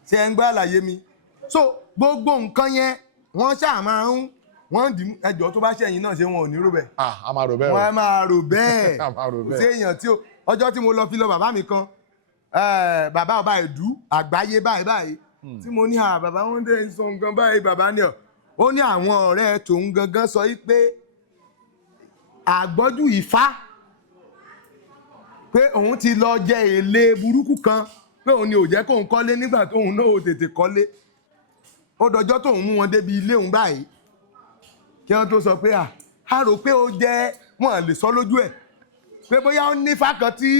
ṣe ń gbá àlàyé mi. so gbogbo nǹkan yẹn wọ́n ṣáà máa ń wọ́n dì ẹjọ́ tó bá ṣẹ̀yìn náà ṣe wọn ò ní rò bẹ́ẹ̀. a máa rò bẹ́ẹ̀ o. wọ́n máa rò bẹ́ẹ̀ kò sí èèyàn tí ọjọ́ tí mo lọ fi lọ bàbá mi kan bàbá Ọba Ìdú Àgbáyé báyìí tí mo ní bàbá wọn dé sọ nǹkan báyìí bàbá ni ó ní àwọn ọ̀rẹ́ tòun gangan sọ pé àgbọ́jú Ifá pé òun ti lọ jẹ èlé burúkú kan pé òun ni ò jẹ́ kóun kọ́lé nígbà tóun náà ò tètè kọ́lé ó dọjọ́ tóun mú wọn débi ilé òun báyìí kí wọ́n tó sọ pé a rò pé ó jẹ́ wọn lè sọ lójú ẹ̀ pé bóyá ó ní Ifá kan tí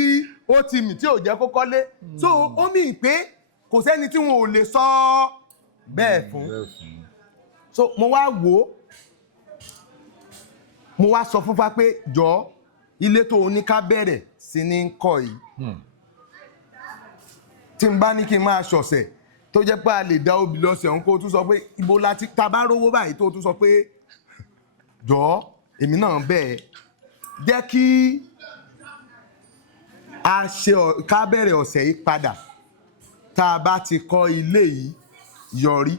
ó ti mì tí ò jẹ́ kó kọ́lé so ó mì pé kò sẹ́ni tí wọn ò lè sọ bẹ́ẹ̀ fún so mo wá wò ó mo wá sọ fún Ifá pé jọ ilé tó o ní ká bẹ̀rẹ̀ sí ní kọ́ yìí tí n bá ní kí n máa ṣọ̀sẹ̀ tó jẹ́ pé a lè dá obì lọ́sẹ̀ òun kó o tún sọ pé ibo láti ta bá rówó báyìí tó o tún sọ pé jọ èmi náà bẹ́ẹ̀ jẹ́ kí a ṣe ká bẹ̀rẹ̀ ọ̀sẹ̀ yìí padà tá a bá ti kọ́ ilé yìí yọrí.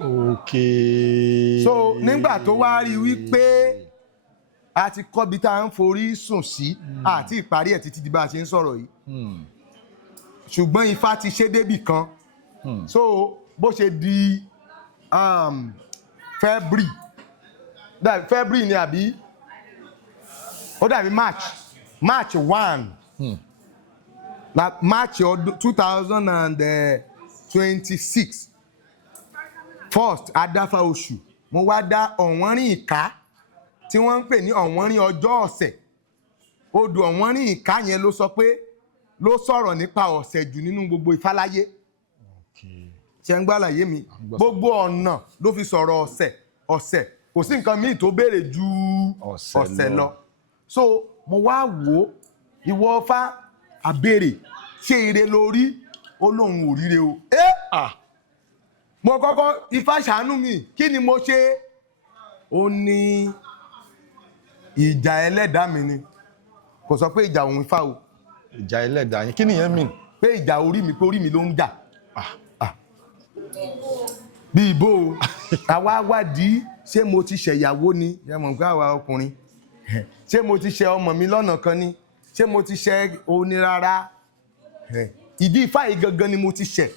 Okay. So nígbà tó wá rí wípé a ti kọ́ bí tá à ń forí sùn sí àti ìparí ẹ̀ títí di bá a ṣe ń sọ̀rọ̀ yìí ṣùgbọ́n Ifá ti ṣe débì kan so bó ṣe di February ni àbí ó dàbí March 1 March 2026 first adáfà oṣù mo wá dá ọ̀wọ́nrín ìka tí wọ́n ń pè ní ọ̀wọ́nrín ọjọ́ ọ̀sẹ̀ odò ọ̀wọ́nrín ìka yẹn ló sọ pé ló sọ̀rọ̀ nípa ọ̀sẹ̀ jù nínú gbogbo Ifáláyé ṣe ń gbàlàyé mi gbogbo ọ̀nà ló fi sọ̀rọ̀ ọ̀sẹ̀ kò sí nǹkan míì tó béèrè ju ọ̀sẹ̀ lọ so mo wá wò ó ìwọ Ifá àbèrè ṣe ire lórí ó lóun ò ríre o mo kọ́kọ́ Ifá ṣàánú mi kí ni mo ṣe ó ní ìjà ẹlẹ́dàá mi ni kò sọ pé ìjà òun Ifá o ìjà ẹlẹ́dàá yín kí nìyẹn mìn pé ìjà orí mi pé orí mi ló ń jà bí ìbò àwa wádìí ṣé mo ti ṣẹ̀yàwó ni ẹ mọ̀ pé àwa ọkùnrin ṣé mo ti ṣe ọmọ mi lọ́nà kan ni ṣé mo ti ṣe onírara ìdí Ifá yìí gangan ni mo ti ṣẹ̀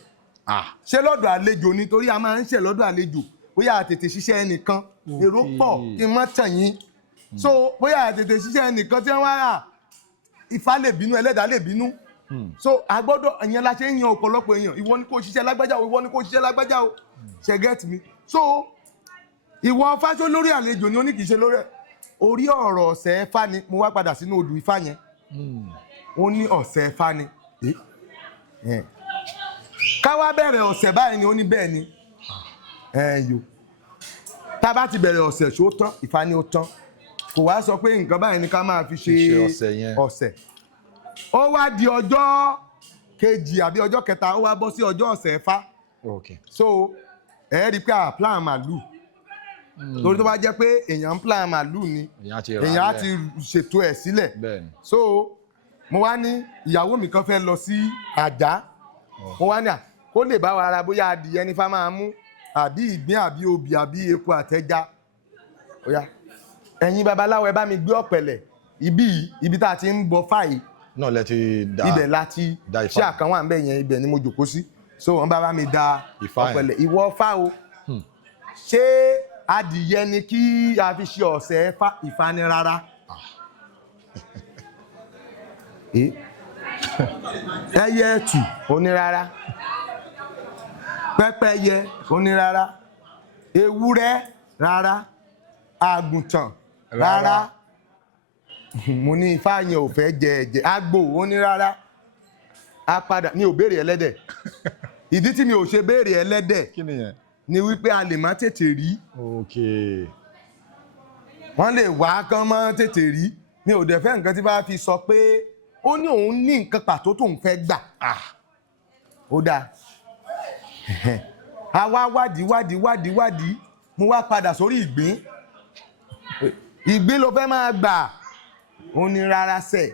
ṣé lọ́dọ̀ àlejò nítorí a máa ń ṣẹ̀ lọ́dọ̀ àlejò bóyá àtètè ṣiṣẹ́ ẹnìkan èrò pọ̀ kí n má tàn yín so bóyá àtètè ṣiṣẹ́ ẹnìkan tí wọ́n wá Ifá lè bínú ẹlẹ́dàá lè bínú so àgbọ́dọ̀ ìyẹn la ṣe ń yan ọ̀pọ̀lọpọ̀ èèyàn ìwọ ni kò ṣiṣẹ́ lágbájá o ìwọ ni kò ṣiṣẹ́ lágbájá o ṣe get me so ìwọ fáṣọ lórí àlejò ni ó ní kì í ṣe lórí orí ọ̀rọ̀ ọ̀sẹ̀ Ifá ni mo wá padà sínú odù Ifá yẹn ó ní ọ̀sẹ̀ Ifá ni ká wá bẹ̀rẹ̀ ọ̀sẹ̀ báyìí ni ó ní bẹ́ẹ̀ ni yo tá a bá ti bẹ̀rẹ̀ ọ̀sẹ̀ ṣó tán Ifá ni ó tán kò wá sọ pé nǹkan báyìí ni ká máa fi ṣe ọ̀sẹ̀ ó wá di ọjọ́ kejì àbí ọjọ́ kẹta ó wá bọ́ sí ọjọ́ ọ̀sẹ̀ Ifá so ẹ rí i pé plan màlúù torí tó bá jẹ́ pé èèyàn ń plan màlúù ni èèyàn á ti ṣètò ẹ̀ sílẹ̀ so mo wá ní ìyàwó mi kan fẹ́ lọ sí àjà mo wá ní kó lè bá wa ara bóyá adìyẹ ní Ifá máa mú àbí ìgbín àbí obì àbí eku àtẹja óyá ẹ̀yin babaláwo ẹ bá mi gbé ọ̀pẹ̀lẹ̀ ibi tá a ti ń bọ fáì náà lẹ ti da ibẹ̀ láti ṣé àkànwá ń bẹ̀ yẹn ibẹ̀ ni mo jòkó sí so wọ́n bá mi da ọ̀pẹ̀lẹ̀ ìwọ Ifá o ṣé adìyẹ ni kí a fi ṣe ọ̀sẹ̀ Ifá ní rárá. Ẹyẹ ẹtù ó ní rárá, pẹ́pẹ́yẹ ó ní rárá, ewúrẹ́ rárá, àgùntàn rárá. Mo ní Ifá yẹn ò fẹ́ jẹ ẹ̀jẹ̀. Àgbò ó ní rárá. A padà mi ò béèrè ẹlẹ́dẹ̀. Ìdí tí mi ò ṣe béèrè ẹlẹ́dẹ̀ Kí ni yẹn? ni wípé a lè má tètè rí. Okay. Wọ́n lè wá kán mọ́ tètè rí. Mi ò dẹ̀ fẹ́ nǹkan tí bá fi sọ pé ó ní òun ní nǹkan pàtó tóun fẹ́ gbà. Ó dáa. A wá wádìí. Mo wá padà sórí ìgbín. Ìgbín ló fẹ́ máa gbà. Ó ní rárá sẹ̀.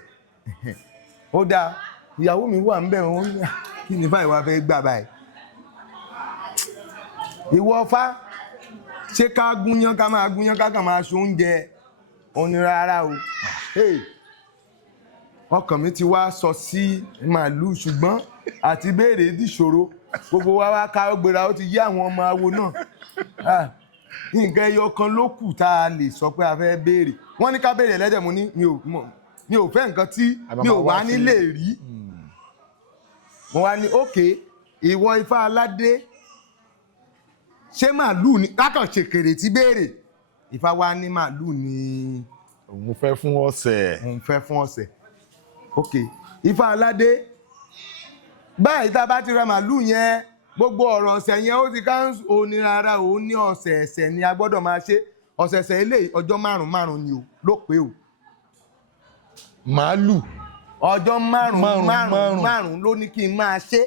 Ó dáa. Ìyàwó mi wà ń bẹ̀ wọ́n. Kí ni Ifá ìwà fẹ́ gbà báyìí? Ìwọ Ifá, ṣé ká gúnyán ká máa gúnyán ká kàn máa ṣe oúnjẹ? Ó ní rárá o. Ọkàn mi ti wá sọ sí màálù ṣùgbọ́n àti béèrè dìṣòro. Gbogbo wa wá ká gbéra ó ti yí àwọn ọmọ awo náà. Nǹkan ẹyọ kan ló kù tá a lè sọ pé a fẹ́ béèrè. Wọ́n ní ká béèrè ẹlẹ́dẹ̀, mo ní mi ò fẹ́ nǹkan tí mi ò wá nílé rí. Mo wá ní òkè ìwọ Ifá aládé, ṣé màálù ni kákan ṣèkèrè tí béèrè? Ifá wa ní màálù ni Òun fẹ́ fún ọ̀sẹ̀. òun fẹ́ fún ọ̀sẹ̀. Ok, Ifá aládé, báyìí tá a bá ti ra màálù yẹn, gbogbo ọ̀rọ̀ ọ̀sẹ̀ yẹn ó ti káńsù. Ó ní rárá, ó ní ọ̀sẹ̀ẹ̀sẹ̀ ni a gbọ́dọ̀ máa ṣe. Ọ̀sẹ̀ẹ̀sẹ̀ eléyìí ọjọ́ márùn-ún ni o ló pé o. Màálù. Ọjọ́ márùn-ún ló ní kí n máa ṣe.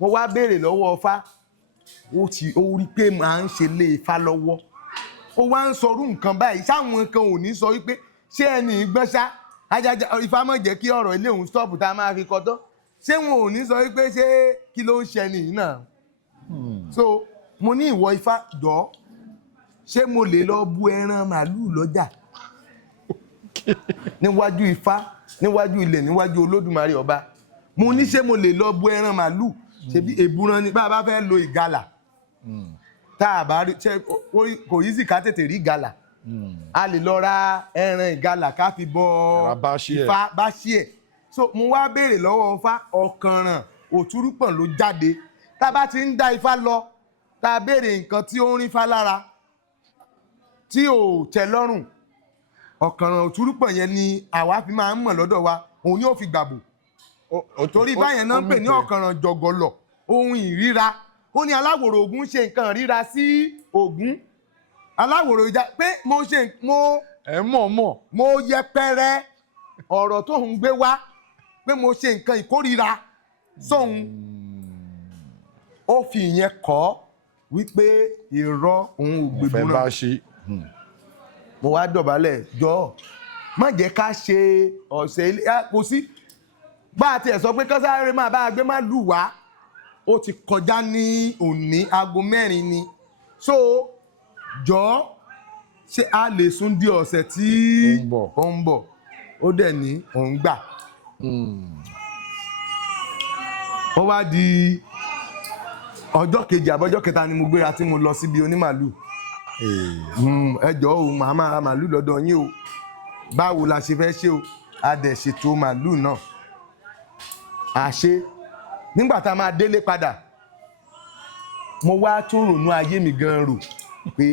Mo wá béèrè lọ́wọ́ Ifá, ó rí pé màá ń ṣe lé Ifá lọ́wọ́. Ó wá ń sọrú nǹkan báyìí, sáwọn kan ò ní sọ wípé ṣé ẹni ìgbọ́nsá ajájá Ifá má jẹ́ kí ọ̀rọ̀ ilé òun stop tá a máa fi kọ́tọ́. Ṣé wọn ò ní sọ wípé ṣé kí ló ń ṣe nìyí náà? So mo ní ìwọ Ifá jọ̀ọ́, ṣé mo lè lọ bu ẹran màálù lọ́jà? Níwájú Ifá, níwájú ilẹ̀, níwájú Olódùmarè ọba. Mo ní ṣé mo lè lọ bu ẹran màálù? Ṣebí èbúran ni bá a bá fẹ́ lo ìgalà. Tá a bá rí kò yí sì ká tètè rí ìgalà. A lè lọ ra ẹran ìgalà ká fi bọ Ifá bá ṣí ẹ̀. So mo wá béèrè lọ́wọ́ Ifá, ọ̀kànràn òtúrúpọ̀n ló jáde. Tá a bá ti ń dá Ifá lọ, tá a béèrè nǹkan tí ó ń rí Ifá lára tí ò tẹ́ lọ́rùn, ọ̀kànràn òtúrúpọ̀n yẹn ni àwa fi máa ń mọ̀ lọ́dọ̀ wa, òun yóò fi gbàbò. Torí báyẹn náà ń pè ní ọ̀kànràn jọ̀gọ̀lọ̀, ohun ìríra. Ó ní aláwòrò Ògún ṣe nǹkan ríra sí Ògún. Aláwòrò ìjà pé mo yẹpẹrẹ ọ̀rọ̀ tó ń gbé wá, pé mo ṣe nǹkan ìkórìíra sóhun. Ó fi ìyẹn kọ́ wípé irọ́ òun ò gbé búra. Mo wá dọ̀bálẹ̀, jọ̀ọ́ má jẹ́ ká ṣe ọ̀sẹ̀ ilé. Kò sí bá a tiẹ̀ sọ pé kọ́sáré máa bá a gbé má lù wá. Ó ti kọjá ní òní aago 4 ni. So jọ̀ọ́ ṣé a lè sún di ọ̀sẹ̀ tí ó ń bọ̀? Ó dẹ̀ ní òun gbà. Ó wá di ọjọ́ kejì àbọ́jọ́ kẹta ni mo gbéra tí mo lọ síbi onímàálù. Ẹ jọ̀ọ́ o, màá máa ra màálù lọ́dọ̀ yín o. Báwo la ṣe fẹ́ ṣe o? A dẹ̀ ṣètò màálù náà. A ṣe. Nígbà tá a máa délé padà, mo wá tún rònú ayé mi gan rò pé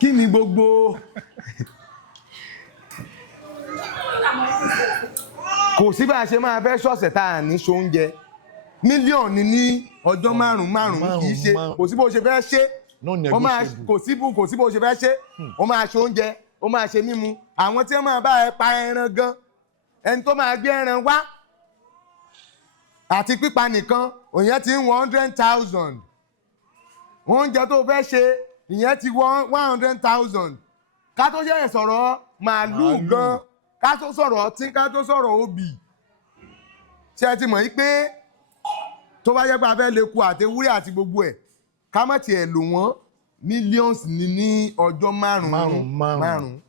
kí ni gbogbo kò sí bá a ṣe máa fẹ́ ṣọ̀sẹ̀ tá a ní ṣoúnjẹ. Mílíọ̀nù ní ọjọ́ márùn-ún kì í ṣe. Kò sí bó ṣe fẹ́ ṣe. Kò sí bó ṣe fẹ́ ṣe. Ó máa ṣe oúnjẹ, ó máa ṣe mímu. Àwọn tí wọ́n máa bá ẹ pa ẹran gan, ẹni tó máa gbé ẹran wá àti pípa nìkan, òyìn ti ń 100,000. Oúnjẹ tó fẹ́ ṣe ìyẹn ti 100,000. Ká tó ṣe sọ̀rọ̀ màálù gan, ká tó sọ̀rọ̀ ọtí, ká tó sọ̀rọ̀ obì. Ṣé ẹ ti mọ̀ yí pé tó bá jẹ́ pé a fẹ́ lè ku àtewúrẹ́ àti gbogbo ẹ̀, ká má tiẹ̀ lò wọ́n millions ní ọjọ́ márùn-ún.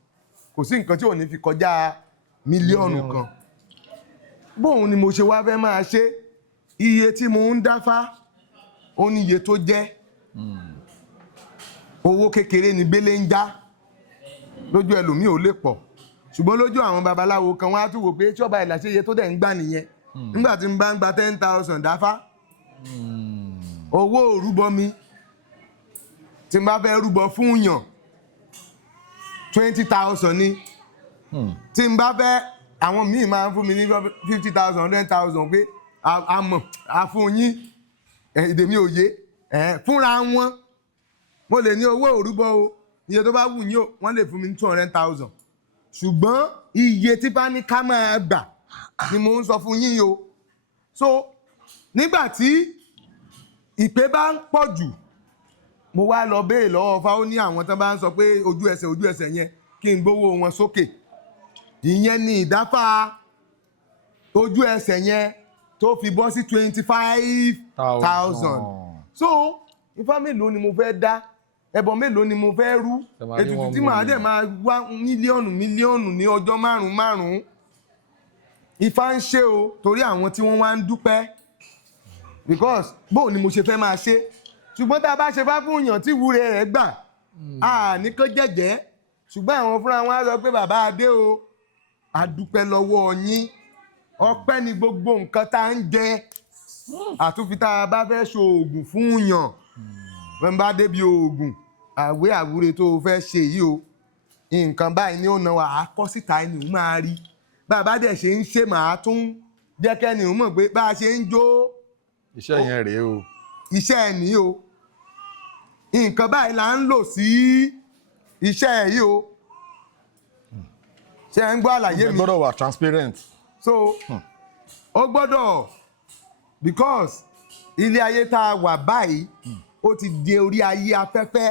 Kò sí nǹkan tí ò ní fi kọjá mílíọ̀nù kan. Bóun ni mo ṣe wá fẹ́ máa ṣe. Iye tí mo ń dáfá, ó ní iye tó jẹ́. owó kékeré ni bélé ń já lójú ẹlòmíì ò lè pọ̀ ṣùgbọ́n lójú àwọn babaláwo kan wọ́n á tún wò pé tí Ọba Ela ṣe iye tó dẹ̀ ń gbà nìyẹn nígbà tí n bá ń gba 10,000 dáfá owó òrúbọ mi tí n bá fẹ́ rúbọ fún yàn 20,000 ni tí n bá fẹ́ àwọn míì máa ń fún mi ní 50,000 100,000 pé àmọ̀ àfún yín èdè mi ò yé fúnra wọn mo lè ní owó òrúbọ o iye tó bá wù yín o wọ́n lè fún mi ní 200,000 ṣùgbọ́n iye tí bá ní ká máa gbà ni mo ń sọ fún yín o so nígbà tí ìpè bá ń pọ̀ jù mo wá lọ béèrè lọ́wọ́ Ifá ó ní àwọn tán bá ń sọ pé ojú ẹsẹ̀ yẹn kí n gbówó wọn sókè ìyẹn ni ìdáfà ojú ẹsẹ̀ yẹn tó fi bọ́ sí 25,000 so Ifá mélòó ni mo fẹ́ dá ẹbọ mélòó ni mo fẹ́ rú ètùtù tí màá dẹ̀ máa wá mílíọ̀nù ní ọjọ́ márùn-ún Ifá ń ṣe o torí àwọn tí wọ́n wá ń dúpẹ́ because bóun ni mo ṣe fẹ́ máa ṣe ṣùgbọ́n tá a bá ṣe bá fún èèyàn tí ìwúre rẹ̀ gbà á ní kó jẹ́jẹ́ ṣùgbọ́n àwọn fúnra wọn á sọ pé bàbá adé o a dúpẹ́ lọ́wọ́ yín ọpẹ́ ni gbogbo nǹkan tá à ń jẹ àtúnfi tá a bá fẹ́ ṣoògùn fún yàn wọ́n bá débi oògùn àwúre tó fẹ́ ṣe yìí o nǹkan báyìí ni ó na wà á kọ́ síta ẹni ò máa rí bàbá dẹ̀ ṣe ń ṣe màá tún jẹ́ kẹ́ni ò mọ̀ pé bá a ṣe ń jó iṣẹ́ yẹn rèé o iṣẹ́ ẹ̀ ní o nǹkan báyìí là ń lò sí iṣẹ́ ẹ̀ yìí o ṣe ń gbọ́ àlàyé mi gbọ́dọ̀ wà transparent so ó gbọ́dọ̀ because ilé ayé tá a wà báyìí ó ti di orí ayé afẹ́fẹ́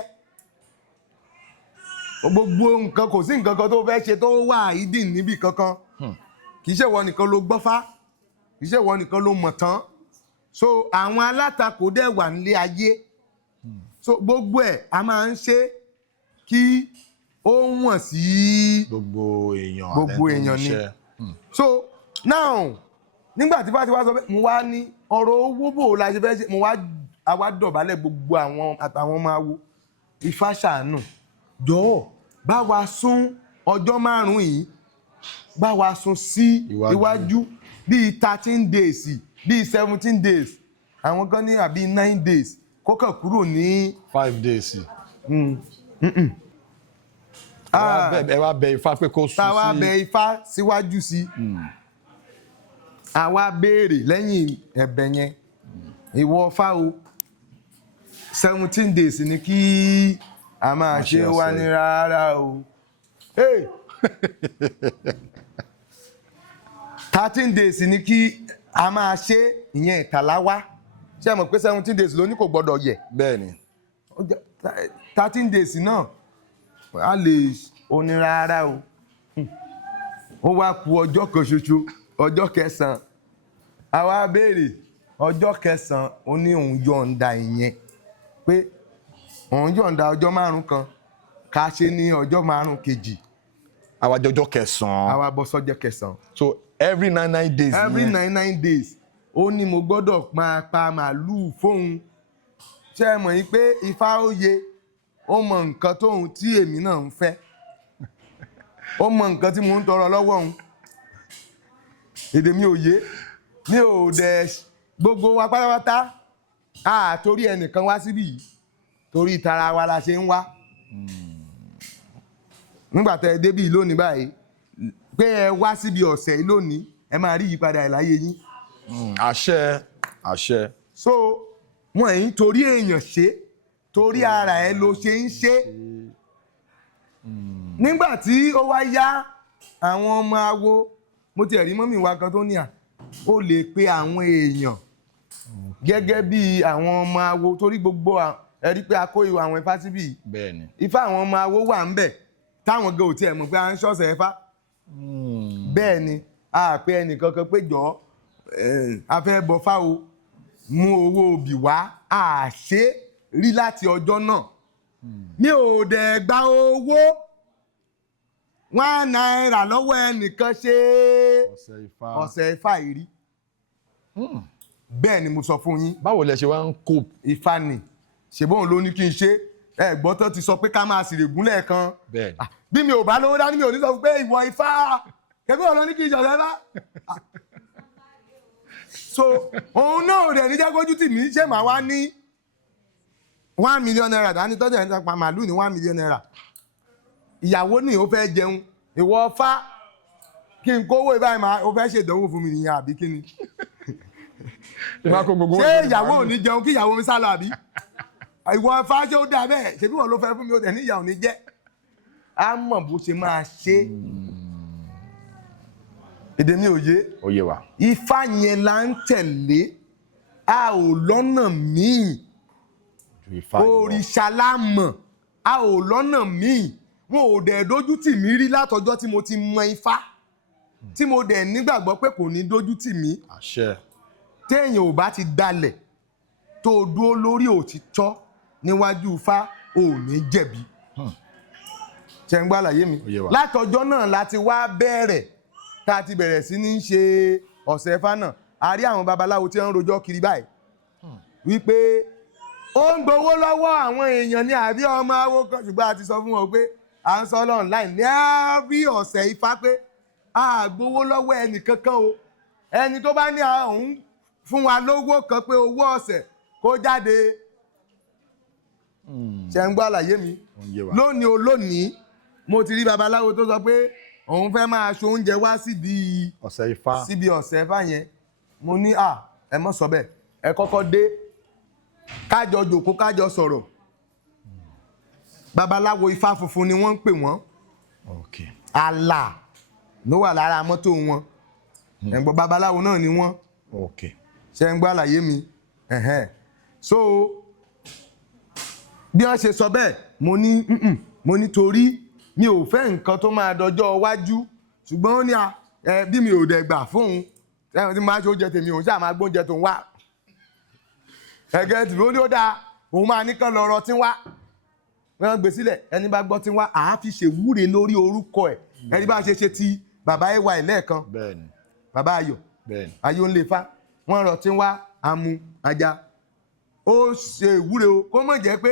gbogbo nǹkan kò sí nǹkan kan tó fẹ́ ṣe tó wà hidden níbì kankan kì í ṣe ìwọ nìkan ló gbọ́fá kì í ṣe ìwọ nìkan ló mọ̀ tán so àwọn alátakò dẹ̀ wà nílé ayé so gbogbo ẹ̀ a máa ń ṣe kí ó wọ̀n sí gbogbo èèyàn ni so now nígbà tí fásitì wá sọ pé mo wá ní ọ̀rọ̀ owó bò la ṣe fẹ́ ṣe mo wá àwa dọ̀bálẹ̀ gbogbo àwọn àtàwọn ọmọ awo Ifá ṣàánú jọ̀ọ́ bá wa sún ọjọ́ 5 yìí bá wa sún sí iwájú bíi 13 days bíi 17 days àwọn kan ní àbí 9 days kó kàn kúrò ní 5 days. ẹ wá bẹ Ifá pé kó sún sí. tá wá bẹ Ifá síwájú sí àwa béèrè lẹ́yìn ẹ̀bẹ̀ yẹn ìwọ Ifá o 17 days ni kí a máa ṣe wá ní rárá o 13 days ni kí a máa ṣe ìyẹn ìtàlá wá ṣé ẹ mọ̀ pé 17 days ló ní kò gbọ́dọ̀ yẹ̀. bẹ́ẹ̀ni. 13 days náà a lè oní rárá o ó wá ku ọjọ́ kan ṣoṣo ọjọ́ 9 àwa béèrè ọjọ́ 9 ó ní òun yọ̀ǹda ìyẹn pé òun yọ̀ǹda ọjọ́ 5 kan ká ṣe ní ọjọ́ 5 kejì. àwa jọjọ́ 9. àwa bọ́ sọ́jọ́ 9. so every 99 days. every 99 days ó ní mo gbọ́dọ̀ máa pa màálùú fóun ṣé ẹ mọ̀ yín pé Ifá òye ó mọ nǹkan tóun tí èmi náà ń fẹ́ ó mọ nǹkan tí mo ń tọrọ lọ́wọ́ òun èdè mi ò yé mi ò dẹ̀ gbogbo wa pátápátá torí ẹnìkan wá síbí yìí torí tara wa la ṣe ń wá nígbà tẹ́ ẹ débí lónìí báyìí pé ẹ wá síbi ọ̀sẹ̀ yìí lónìí ẹ máa rí ìyípadà ìláyé yín. àṣẹ. so wọn èyí torí èèyàn ṣe torí ara ẹ ló ṣe ń ṣe nígbà tí ó wá yá àwọn ọmọ awo mo ti rí mọ́mì wa kan tó ní ó lè pe àwọn èèyàn gẹ́gẹ́ bí àwọn ọmọ awo torí gbogbo ẹ rí pé a kó ìwà àwọn Ifá síbí Ifá àwọn ọmọ awo wà ń bẹ̀ táwọn gan ò tiẹ̀ mọ̀ pé à ń ṣọ̀ṣẹ̀ Ifá bẹ́ẹ̀ ni a pe ẹnìkankan pé jọ a fẹ́ bọ Fá o mú owó obì wá a ṣe rí láti ọjọ́ náà mi ò dẹ̀ gba owó £1 lọ́wọ́ ẹnìkan ṣe ọ̀sẹ̀ Ifá yìí rí bẹ́ẹ̀ ni mo sọ fún yín. báwo lẹ ṣe wá ń kó. Ifá ni ṣèbóun ló ní kí n ṣe ẹ̀gbọ́n tó ti sọ pé ká máa sìrègùn lẹ́ẹ̀kan bí mi ò bá lówó dání mi ò ní sọ pé ìwọ Ifá kẹbí ọ̀rọ̀ ní kí n ṣọ̀rẹ́ bá so òun náà rẹ̀ ní jẹ́ kójú tì mí ṣé màá wá ní 1 million naira dání tọ́jú ẹ̀ ń tapa màálù ní 1 million naira ìyàwó ní ó fẹ́ jẹun ìwọ Ifá kí n kówó ìbáyìí máa ó fẹ́ ṣèdánwò fún mi nìyẹn àbí kí ni ṣé ìyàwó ò ní jẹun kí ìyàwó mi sálọ àbí ìwọ Ifá ṣé ó dà bẹ́ẹ̀ ṣebí wọn ló fẹ́ fún mi ó tẹ̀ ní ìyà ò ní jẹ́ á mọ̀ bó ṣe máa ṣe èdè mi ò yé wa Ifá yẹn là ń tẹ̀lé a ò lọ́nà míì òrìṣà la mọ̀ a ò lọ́nà míì wọn ò dẹ̀ dójú tì mí rí látọjọ́ tí mo ti mọ Ifá tí mo dẹ̀ nígbàgbọ́ pé kò ní dójú tì mí téèyàn ò bá ti dalẹ̀ tó dúró lórí òtítọ́ níwájú Ifá ò ní jẹ̀bi ṣe ń gbọ́ àlàyé mi látọjọ́ náà láti wá bẹ̀rẹ̀ tá a ti bẹ̀rẹ̀ sí ní ṣe ọ̀sẹ̀ Ifá náà a rí àwọn babaláwo tí wọ́n ń rojọ́ kiri báyìí wípé ó ń gbowó lọ́wọ́ àwọn èèyàn ní àbí ọmọ awo kan ṣùgbọ́n a ti sọ fún wọn pé à ń sọ online ní àbí ọ̀sẹ̀ Ifá pé a gbowó lọ́wọ́ ẹnì kankan o ẹni tó bá ní òun fún wa lówó kan pé owó ọ̀sẹ̀ kó jáde ṣe ń gbọ́ àlàyé mi lónìí olónìí mo ti rí babaláwo tó sọ pé òun fẹ́ máa ṣe oúnjẹ wá síbi ọ̀sẹ̀ Ifá yẹn mo ní ẹ mọ́ sọ bẹ́ẹ̀ ẹ kọ́kọ́ dé kájọ jòkó kájọ sọ̀rọ̀ babaláwo Ifá funfun ni wọ́n ń pè wọ́n àlà ló wà lára mọ́tò wọn ẹ̀gbọ́n babaláwo náà ni wọ́n ṣe ń gbọ́ àlàyé mi so bí wọ́n ṣe sọ bẹ́ẹ̀ mo ní torí mi ò fẹ́ nǹkan tó máa dọjọ́ iwájú ṣùgbọ́n ó ní bí mi ò dẹ̀ gbà fóun ẹ̀hún tí máa ṣe oúnjẹ tèmi òun ṣáà máa gbóúnjẹ tó ń wá ẹ̀gẹ́ tìbí ó ní ó dáa òun máa ní kán lọ rọ tí ń wá wọ́n gbé sílẹ̀ ẹni bá gbọ́ tí ń wá àá fi ṣèwúre lórí orúkọ ẹ̀ ẹni bá ṣe ti bàbá ẹwà ẹ̀ lẹ́ẹ̀kan bàbá ayọ̀ ayọ̀ ń lè fa wọ́n rọ tí ń wá amú ajá ó ṣe ìwúre o kó mọ̀ jẹ́ pé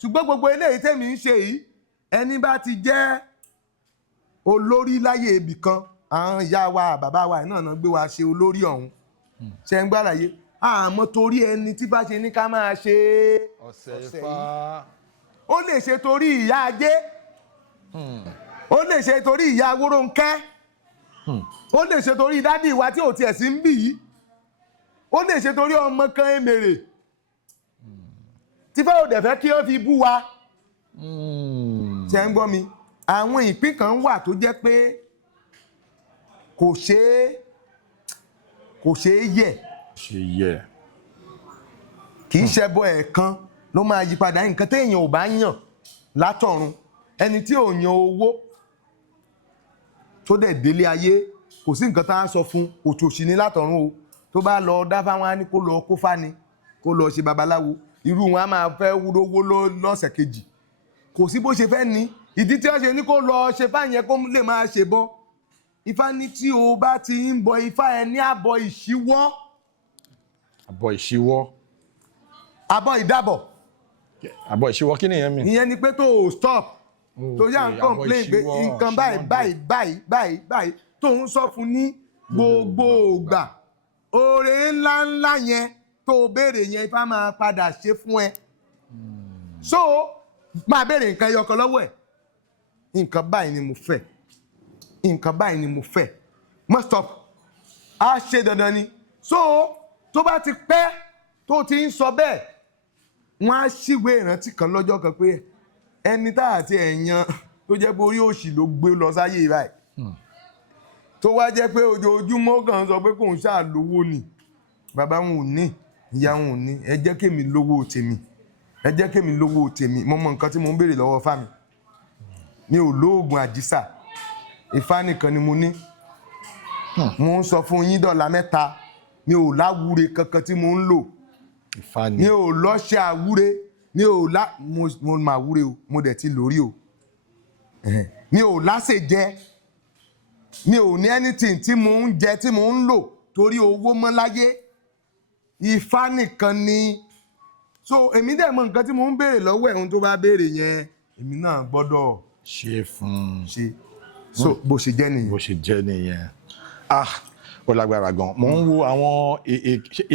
ṣùgbọ́n gbogbo eléyìí tèmi ń ṣe yìí ẹni bá ti jẹ́ olórí láyé ibì kan àwọn ìyá wa bàbá wa náà gbé wa ṣe olórí ọ̀hún ṣe ń gbàlàyé àmọ́ torí ẹni tí bá ṣe ní ká máa ṣe ọ̀sẹ̀ Ifá ó lè ṣe torí ìyá ajé ó lè ṣe torí ìyá Wórónkẹ́ ó lè ṣe torí dádì wa tí ò tiẹ̀ sí ń bì yìí ó lè ṣe torí ọmọ kan èmèrè tí fẹ́ ò dẹ̀ fẹ́ kí ó fi bú wa ṣe ń gbọ́ mi àwọn ìpín kan wà tó jẹ́ pé kò ṣeé yẹ̀ kì í ṣẹbọ ẹ̀ẹ̀kan ló máa yí padà nǹkan téèyàn ò bá yàn látọ̀run ẹni tí ò yan owó tó dẹ̀ délé ayé kò sí nǹkan tá a sọ fún òtòṣì ní látọ̀run o tó bá lọ dá fáwọn á ní kó lọ kó fáni kó lọ ṣe babaláwo irú wọn á máa fẹ́ wúrówó lọ́sẹ̀ kejì kò sí bó ṣe fẹ́ ní ìdí tí wọ́n ṣe ní kó lọ ṣe fáyẹn kó lè máa ṣe bọ́ Ifá ní tí o bá ti ń bọ Ifá ẹ ní àbọ̀ ìṣíwọ́ àbọ̀ ìdábọ̀ àbọ̀ ìṣíwọ́ kí nìyẹn mi ìyẹn ni pé tó o stop tó yá ń complain pé nǹkan báyìí tó ń sọ fún ní gbogbo ògbà oore ńláńlá yẹn tó o béèrè yẹn Ifá máa padà ṣe fún ẹ so máa béèrè nǹkan ẹyọkan lọ́wọ́ ẹ̀ nǹkan báyìí ni mo fẹ́ nǹkan báyìí ni mo fẹ́ must stop á ṣe dandan ni so tó bá ti pẹ́ tó ti ń sọ bẹ́ẹ̀ wọ́n á ṣíwèé ìrántí kan lọ́jọ́ kan pé ẹni tá àti ẹ̀yàn tó jẹ́ pé orí òṣì ló gbé lọ sáyé báyìí tó wá jẹ́ pé ojoojúmọ́ kan sọ pé kò ń ṣáà lówó ni bàbá wọn ò ní ìyá wọn ò ní ẹ jẹ́ kémi lówó tèmi mo mọ nǹkan tí mo ń béèrè lọ́wọ́ Ifá mi ò lóògùn àjísà Ifá nìkan ni mo ní mo ń sọ fún yín dọ̀là mẹ́ta mi ò láwúre kankan tí mo ń lò mi ò lọ́ṣẹ́ àwúre mi ò mo máa wúre o mo dẹ̀ ti lórí o mi ò láṣẹ jẹ mi ò ní anything tí mo ń jẹ tí mo ń lò torí owó mọ́ láyé Ifá nìkan ni so èmi dẹ̀ mọ̀ nǹkan tí mo ń béèrè lọ́wọ́ ẹ̀ ohun tó bá béèrè yẹn èmi náà gbọ́dọ̀ ṣe fún ṣe so bó ṣe jẹ́ nìyẹn. bó ṣe jẹ́ nìyẹn. Ó lágbára gan. Mo ń wo àwọn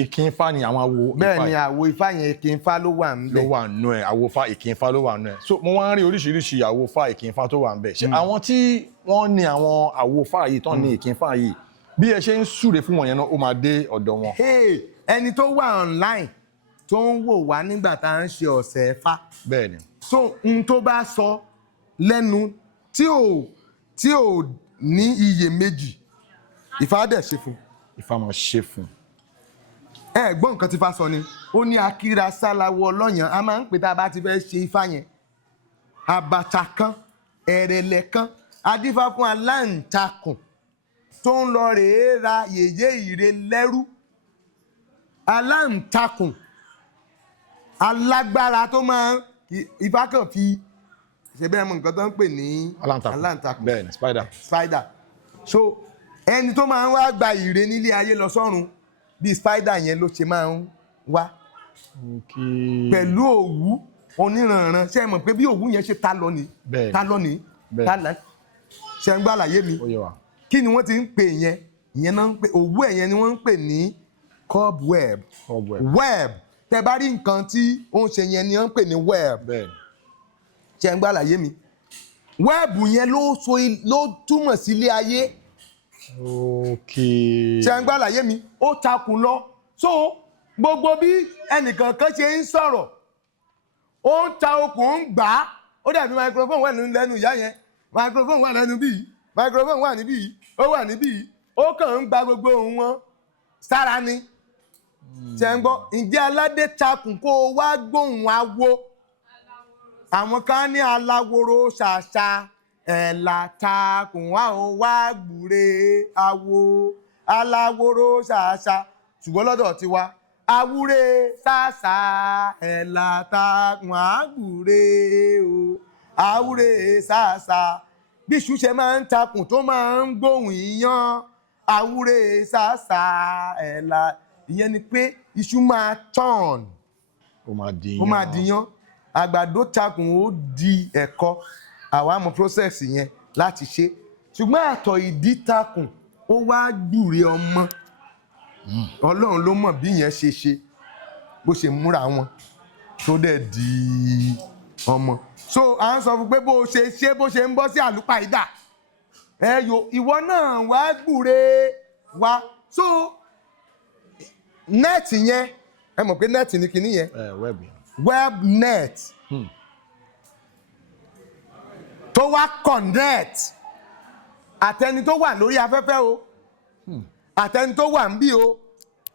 ìkin Ifá ni àwọn awo Ifá. Bẹ́ẹ̀ ni àwo Ifá yẹn ìkin Ifá ló wà ńbẹ̀. Ló wà nù ẹ̀ àwo Ifá ìkin Ifá ló wà nù ẹ̀. So mo wá ń rí oríṣiríṣi àwo Ifá ìkin Ifá tó wà ńbẹ̀. Ṣé àwọn tí wọ́n ní àwọn àwo Ifá yìí tán ní ìkin Ifá yìí bí ẹ ṣe ń súre fún wọn yẹn náà ó máa dé ọ̀dọ̀ wọn. Ẹni tó wà online tó ń wò wá nígbà tá à ń ṣe ọ̀sẹ̀ Ifá. Bẹ́ẹ̀ ni. So n tó bá sọ lẹ́nu tí ò ní iyèméjì Ifá dẹ̀ ṣe fún. Ifá máa ṣe fún. Ẹ gbọ́ nǹkan tí Ifá sọ ni ó ní akíra sáláwọ ọlọ́yàn a máa ń pè tá a bá ti fẹ́ ṣe Ifá yẹn àbàtà kan ẹ̀rẹ̀lẹ̀ kan adífá fún aláǹtakùn tó ń lọ rèé ra yèyé ìre lẹ́rú aláǹtakùn alágbára tó máa Ifá kàn fi ṣe bẹ́ẹ̀ mọ nǹkan tó ń pè ní aláǹtakùn bẹ́ẹ̀ ni spider so ẹni tó máa ń wá gba ìre nílé ayé lọ sọ́run bí spider yẹn ló ṣe máa ń wá pẹ̀lú òwú oníranran ṣe mọ̀ pé bí òwú yẹn ṣe ta lọ ní ṣe ń gbá àlàyé mi kí ni wọ́n ti ń pè yẹn ìyẹn náà ń pè òwú ẹ̀ yẹn ni wọ́n ń pè ní cobweb web tẹ bá rí nǹkan tí ó ń ṣe yẹn ni wọ́n ń pè ní web ṣe ń gbá àlàyé mi web yẹn ló túmọ̀ sí ilé ayé ṣe ń gbá àlàyé mi ó takùn lọ so gbogbo bí ẹnìkan kan ṣe ń sọ̀rọ̀ ó ń ta okùn ń gbà á ó dàbí microphone wà lẹ́nu ìyá yẹn microphone wà lẹ́nu bíi microphone wà níbí ó wà níbí ó kàn ń gba gbogbo ohun wọn sára ni ṣe ń gbọ́ ǹjẹ́ aládé takùn kó o wá gbóhùn awo àwọn kan ní aláwòrò ṣàṣà ẹ̀là takùn wá ó wá gbúre awo aláwòrò ṣàṣà ṣùgbọ́n lọ́dọ̀ tiwa awúre ṣàṣà ẹ̀là takùn wá gbúre o awúre ṣàṣà bí iṣu ṣe máa ń takùn tó máa ń gbóhùn iyán awúre ṣàṣà ẹ̀là ìyẹn ni pé iṣu máa tán ó máa dìyàn àgbàdo takùn ó di ẹ̀kọ àwa mọ process yẹn láti ṣe ṣùgbọ́n àtọ̀ ìdí takùn ó wá gbúre ọmọ ọlọ́run ló mọ̀ bí yẹn ṣe bó ṣe múra wọn tó dẹ̀ di ọmọ so à ń sọ fún pé bó ṣe ń bọ́ sí àlùpàídà ìwọ náà wá gbúre wá so nẹ́ẹ̀tì yẹn ẹ mọ̀ pé nẹ́ẹ̀tì ni kinní yẹn web net tó wá connect àtẹni tó wà lórí afẹ́fẹ́ o àtẹni tó wà ń bí o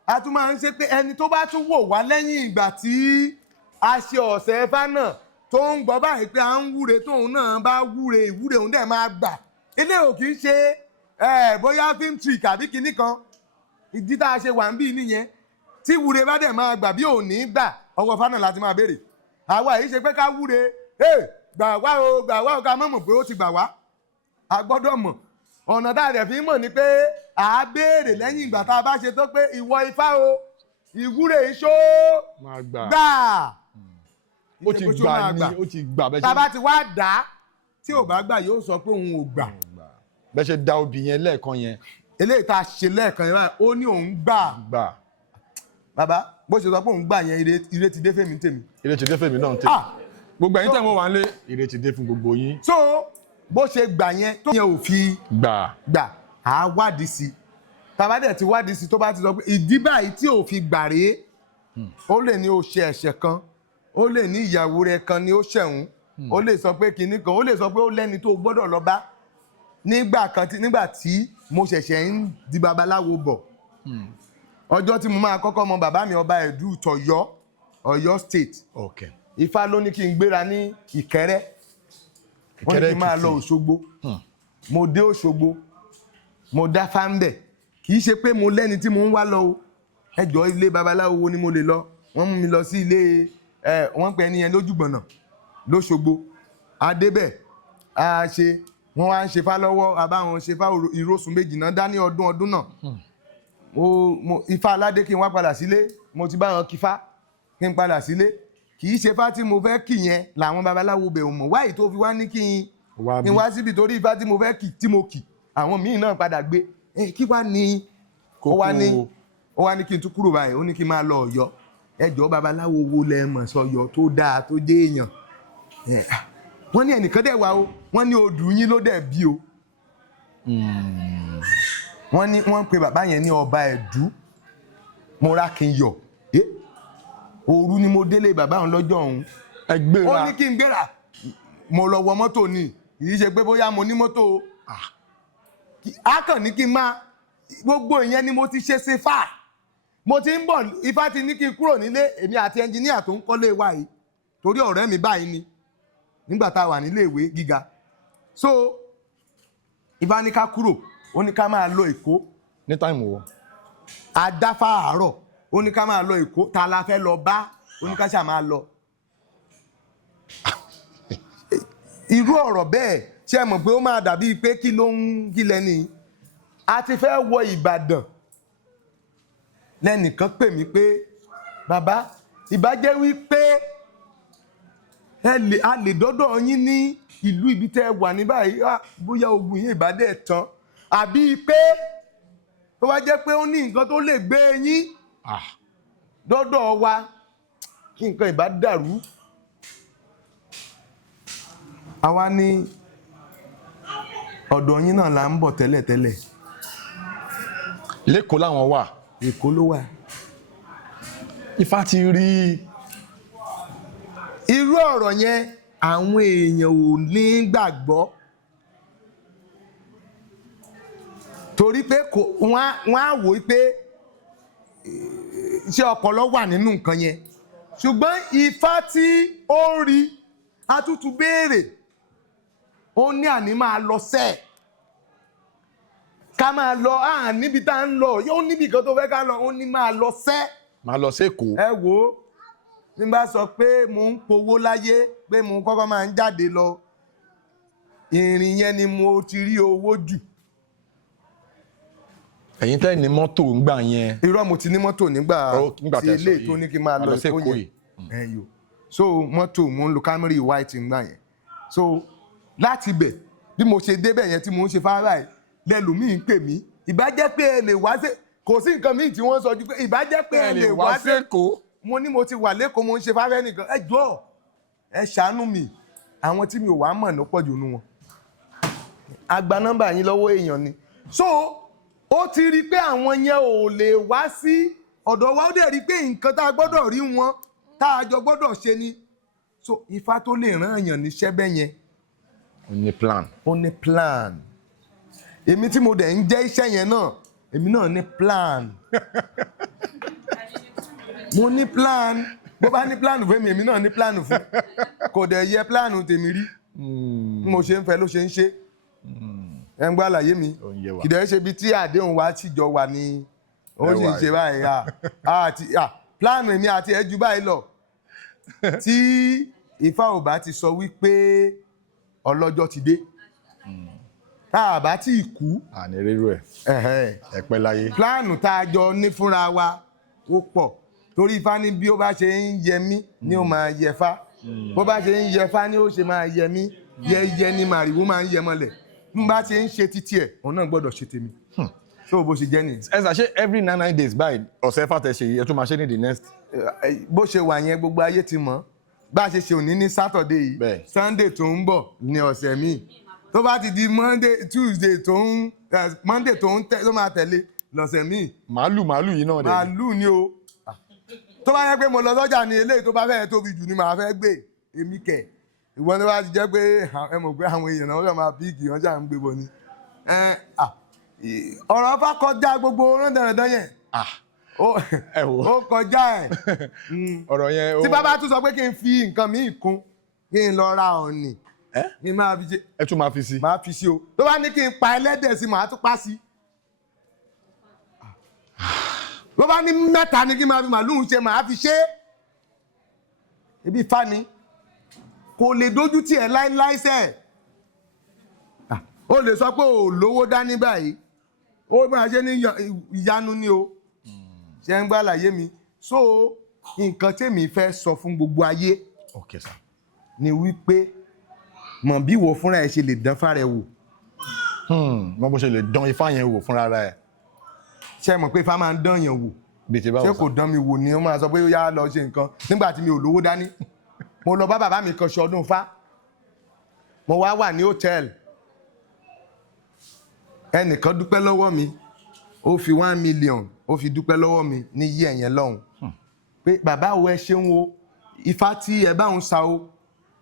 a tún máa ń ṣe pé ẹni tó bá tún wò wá lẹ́yìn ìgbà tí a ṣe ọ̀sẹ̀ Ifá náà tó ń gbọ́ báyìí pé à ń wúre tóun náà bá wúre ìwúre òun dẹ̀ máa gbà ilé ò kì í ṣe bóyá film trick àbí kinní kan ìdí tá a ṣe wà ń bí nìyẹn tí wúre bá dẹ̀ máa gbà bí ò ní gbà ọwọ́ Ifá náà láti máa béèrè àwa yìí ṣe pé ká wúre gbà wá o ká mọ̀ mọ̀ pé ó ti gbà wá a gbọ́dọ̀ mọ̀ ọ̀nà tá a dẹ̀ fi mọ̀ ni pé à á béèrè lẹ́yìn ìgbà tá a bá ṣe tó pé ìwọ Ifá o ìwúre iṣó gbà ó ti gbà ní ó ti gbà bẹ́ẹ̀ ṣe. tá a bá ti wá dà á tí ò bá gbà yóò sọ pé òun ò gbà. bẹ́ẹ̀ ṣe da obì yẹn lẹ́ẹ̀kan yẹn. eléyìí tá a ṣe lẹ́ẹ̀kan yẹn báyìí ó ní òun gbà. bàbá bó ṣe sọ pé òun gbà yẹn ire ti dé fèmí tèmi. ire ti dé fèmí náà tèmi. gbogbo ẹ̀yin tẹ̀ wọ́n wà ń lé ire ti dé fún gbogbo yín. so bó ṣe gbà yẹn tó yẹn ò fi gbà á wádìí sí i tàbá dẹ̀ ti wádìí sí i tó bá ti sọ pé ìdí báyìí tí ò fi gbà rèé ó lè ní o ṣe ẹ̀ṣẹ̀ kan ó lè ní ìyàwó rẹ̀ kan ni ó ṣẹ̀hún ó lè sọ pé kinní kan ó lè sọ pé ó lẹ́ni tó gbọ́dọ̀ lọ bá nígbà tí mo ṣẹ̀ṣẹ̀ ń di babaláwo bọ̀ ọjọ́ tí mo máa kọ́kọ́ mọ bàbá mi ọba ẹ̀dú tọ̀yọ́ Ọ̀yọ́ state Ifá ló ní kí n gbéra ní Ìkẹ́rẹ́ wọ́n ní kí n máa lọ Òṣogbo mo dé Òṣogbo mo dá fáńbẹ̀ kì í ṣe pé mo lẹ́ni tí mo ń wá lọ o ẹjọ́ ilé babaláwo wo ni mo lè lọ wọ́n mú mi lọ sí ilé wọ́n pè ẹni yẹn lójúgbọ̀nà lóṣogbo adébẹ̀ a ṣe wọ́n wá ń ṣe fá lọ́wọ́ àbáwọn ṣe fá ìrosùn méjì náà dá ní ọdún náà Ifá aládé kí n wá padà sílé mo ti bá wọn kífá kí n padà sílé kì í ṣe Ifá tí mo fẹ́ kì yẹn làwọn babaláwo bẹ̀ ò mọ̀ wáyé tó fi wá ní kí n wá síbi torí Ifá tí mo fẹ́ kì tí mo kì àwọn míì náà padà gbé kí wá ní ó wá ní kí n tún kúrò báyìí ó ní kí n máa lọ Ọ̀yọ́ ẹjọ́ babaláwo wo lẹ mọ̀ sọ̀yọ́ tó dáa tó jẹ́ èèyàn wọ́n ní ẹnìkan dẹ̀ wá o wọ́n ní odù yín ló dẹ̀ bí o wọ́n pe bàbá yẹn ní ọba ẹ̀dú mo rá kí n yọ̀ òru ni mo délé bàbá òun lọ́jọ́ òun ó ní kí n gbéra mo lọ wọ mọ́tò ni kì í ṣe pé bóyá mo ní mọ́tò á kàn ní kí n máa gbogbo ìyẹn ni mo ti ṣe fà mo ti ń bọ̀ Ifá ti ní kí n kúrò nílé èmi àti ẹnjìníà tó ń kọ́lé wa yìí torí ọ̀rẹ́ mi báyìí ni nígbà tá a wà nílé ìwé gíga so Ifá ní ká kúrò ó ní ká máa lọ Èkó ní táìmù wo adáfà àárọ̀ ó ní ká máa lọ Èkó ta la fẹ́ lọ bá ó ní ká ṣáà máa lọ irú ọ̀rọ̀ bẹ́ẹ̀ ṣe mọ̀ pé ó máa dàbí pé kí ló ń gílẹ̀ ni a ti fẹ́ wọ Ìbàdàn lẹ́nìkan pè mí pé bàbá ìbájẹ́ wí pé a lè dọ́dọ̀ yín ní ìlú ibi tẹ́ wà ní báyìí bóyá ogun yín ìbádẹ́ tán àbí pé tó bá jẹ́ pé ó ní nǹkan tó lè gbé yín dọ́dọ̀ wa kí nǹkan ìbá dàrú àwa ní ọ̀dọ̀ yín náà là ń bọ̀ tẹ́lẹ̀tẹ́lẹ̀ lẹ́kọ̀ọ́ làwọn wà Èkó ló wà Ifá ti rí irú ọ̀rọ̀ yẹn àwọn èèyàn ò ní gbàgbọ́ torí pé wọ́n á wò pé ṣé ọpọlọ wà nínú nǹkan yẹn ṣùgbọ́n Ifá tí ó ń rí atútù béèrè ó ní àní máa lọ sẹ́ẹ̀ ká máa lọ níbi tá ń lọ yóò níbi kan tó fẹ́ ká lọ ó ní máa lọ sẹ́ẹ̀ máa lọ sẹ́kọ̀ọ́ ẹ wò ó ní bá sọ pé mò ń powó láyé pé mò ń kọ́kọ́ máa ń jáde lọ ìrìn yẹn ni mo ti rí owó jù. ẹ̀yin tẹ́ ní mọ́tò ńgbà yẹn. irọ́ mo ti ní mọ́tò nígbà tí ilé tó ní kí n máa lọ Èkó yẹn ẹ̀yọ́ so mọ́tò mo ń lo Camry white ńgbà yẹn so láti bẹ̀ bí mo ṣe débẹ̀ yẹn tí mo ń ṣe fáráì lẹ́lòmíì ń pè mí ìbá jẹ́ pé ẹ lè wá sí kò sí nǹkan míì tí wọ́n sọ ju pé ìbá jẹ́ pé ẹ lè wá sí Èkó mo ní mo ti wà lẹ́kọ̀ọ́ mo ń ṣe fáfẹ́ nìkan ẹ jọ̀ọ́ ẹ ṣàánú mi àwọn tí mi ò wá mọ̀ ní pọ̀jù nínú wọn a gba nọ́mbà yín lọ́wọ́ èèyàn ni so ó ti rí pé àwọn yẹn ò lè wá sí ọ̀dọ̀ wa ó dẹ̀ rí pé nǹkan tá a gbọ́dọ̀ rí wọn tá a jọ gbọ́dọ̀ ṣe ni so Ifá tó lè rán èèyàn níṣẹ́ bẹ́ẹ̀ yẹn ó ní plan èmi tí mo dẹ̀ ń jẹ́ iṣẹ́ yẹn náà èmi náà ní plan mo ní plan bó bá ní plan fún èmi náà ní plan fún kò dẹ̀ yẹ plan tèmi rí mo ṣe ń fẹ́ ló ṣe ń ṣe ẹ ń gbọ́ àlàyé mi kìdẹ̀ ṣe bí tí àdéhùn wa ti jọ wà ní ó sì ń ṣe báyìí plan èmi àti ẹ ju báyìí lọ tí Ifá Oba ti sọ wípé ọlọ́jọ́ ti dé tá a bá tí ì kú àní rírú ẹ̀pẹ́ láyé pláànù tá a jọ ní fúnra wa ó pọ̀ torí Ifá ní bí ó bá ṣe ń yẹ mí ni ó máa yẹ Fá bó bá ṣe ń yẹ Fá ni ó ṣe máa yẹ mí yẹ ni màrìwó máa ń yẹ mọ́lẹ̀ n bá ṣe ń ṣe títí ẹ̀ òun náà gbọ́dọ̀ ṣe tèmi so bó ṣe jẹ́ nìyí. ẹ ṣe every 9 days báyìí ọ̀sẹ̀ Ifá tẹ̀ ṣe ẹ tún máa ṣe ní the next. bó ṣe wà yẹn gbogbo ayé ti mọ̀ bá a ṣe ṣe òní ní Saturday yìí Sunday tó ń bọ̀ ní ọ̀sẹ̀ míì tó bá ti di Tuesday Monday tó máa tẹ̀lé lọ́sẹ̀ míì. màálù yìí náà dẹ̀. màálù ni o tó bá yẹ pé mo lọ sọ́jà ní eléyìí tó bá fẹ́ tóbi jù ni màá fẹ́ gbé èmi kẹ̀ ìwọ ni wàá ti jẹ́ pé ẹ mọ̀ pé àwọn èèyàn náà wọ́n máa píìkì wọ́n ṣáà ń gbé bọ̀ ni. ọ̀rọ̀ Ifá kọjá gbogbo rọ́ndẹ̀rẹ̀dẹ̀ yẹn ó kọjá ẹ̀ ọ̀rọ̀ yẹn. tí bàbá tún sọ pé kí n fi nǹkan míì kún kí n lọ ra ọ̀nì ní máa fi ṣe. ẹ tún máa fi sí. máa fi sí o tó bá ní kí n pa ẹlẹ́dẹ̀ sí màá tún pa sí. tó bá ní mẹ́ta ní kí n máa fi màlúù ṣe màá fi ṣe. ebi Ifá ni kò lè dójú tì ẹ́ láíláí sẹ́ o lè sọ pé o lówó dání báyìí ó máa ṣe ní ìyanu ni o ṣe ń gbá àlàyé mi so nǹkan tèmi fẹ́ sọ fún gbogbo ayé Okay sir. ni wípé mọ̀ bí wo fúnra ẹ̀ ṣe lè dán fára ẹ̀ wò. Mo bó ṣe lè dán Ifá yẹn wò fúnra rẹ̀. Ṣé mọ̀ pé Ifá máa ń dán yẹn wò? Ṣé kò dán mi wò ni ó máa sọ pé ó yá lọ ṣe nǹkan nígbà tí mi ò lówó dání. Mo lọ bá bàbá mi kan ṣọdún Ifá. Mo wà ní hòtẹ́ẹ̀lì. Ẹnìkan dúpẹ́ lọ́wọ́ mi. Ó fi 1 million ó fi dúpẹ́ lọ́wọ́ mi ní yí ẹ̀yẹn lọ́hùn. Pé bàbá wo ẹ ṣeun o, Ifá tí ẹ bá ń sa o,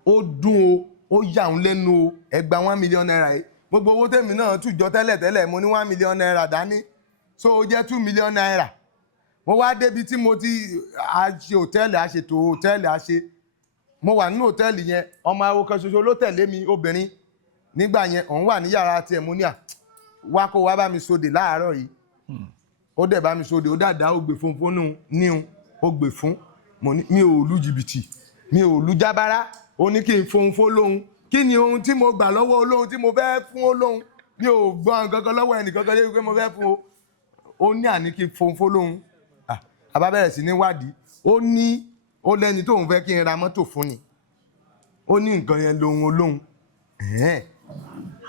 ó dùn o, ó yà ń lẹ́nu o, ẹ gba 1 million naira yìí. Gbogbo owó tèmi náà tùjọ tẹ́lẹ̀ mo ní 1 million naira dání. So ó jẹ́ 2 million naira. Mo wá débi tí mo ti ṣe hòtẹ́ẹ̀lì, a ṣètò hòtẹ́ẹ̀lì a ṣe. Mo wà nínú hòtẹ́ẹ̀lì yẹn, ọmọ awo kan ṣoṣo ló tẹ̀lé mi obìnrin. Nígbà yẹn òun wà ní yàrá tiẹ̀ mo ní wá kó wá bá mi sóde láàárọ̀ yìí. Ó dẹ̀ bá mi sóde, ó dàda ó gbé fún fónú níhun, ó gbé fún. Mo ní mi ò lu jìbìtì, mi ò lu jábárá, ó ní kí n fohun fólóhun. Kí ni ohun tí mo gbà lọ́wọ́ olóhun tí mo fẹ́ fún olóhun? Mi ò gbọ́ nǹkan kan lọ́wọ́ ẹnì kankan débi pé mo fẹ́ fún o. Ó ní àní kí n fohun fólóhun. A bá bẹ̀rẹ̀ sí ní wádìí. Ó ní ó lẹ́ni tóun fẹ́ kí n ra mọ́tò fún ni. Ó ní nǹkan yẹn lohun olóhun.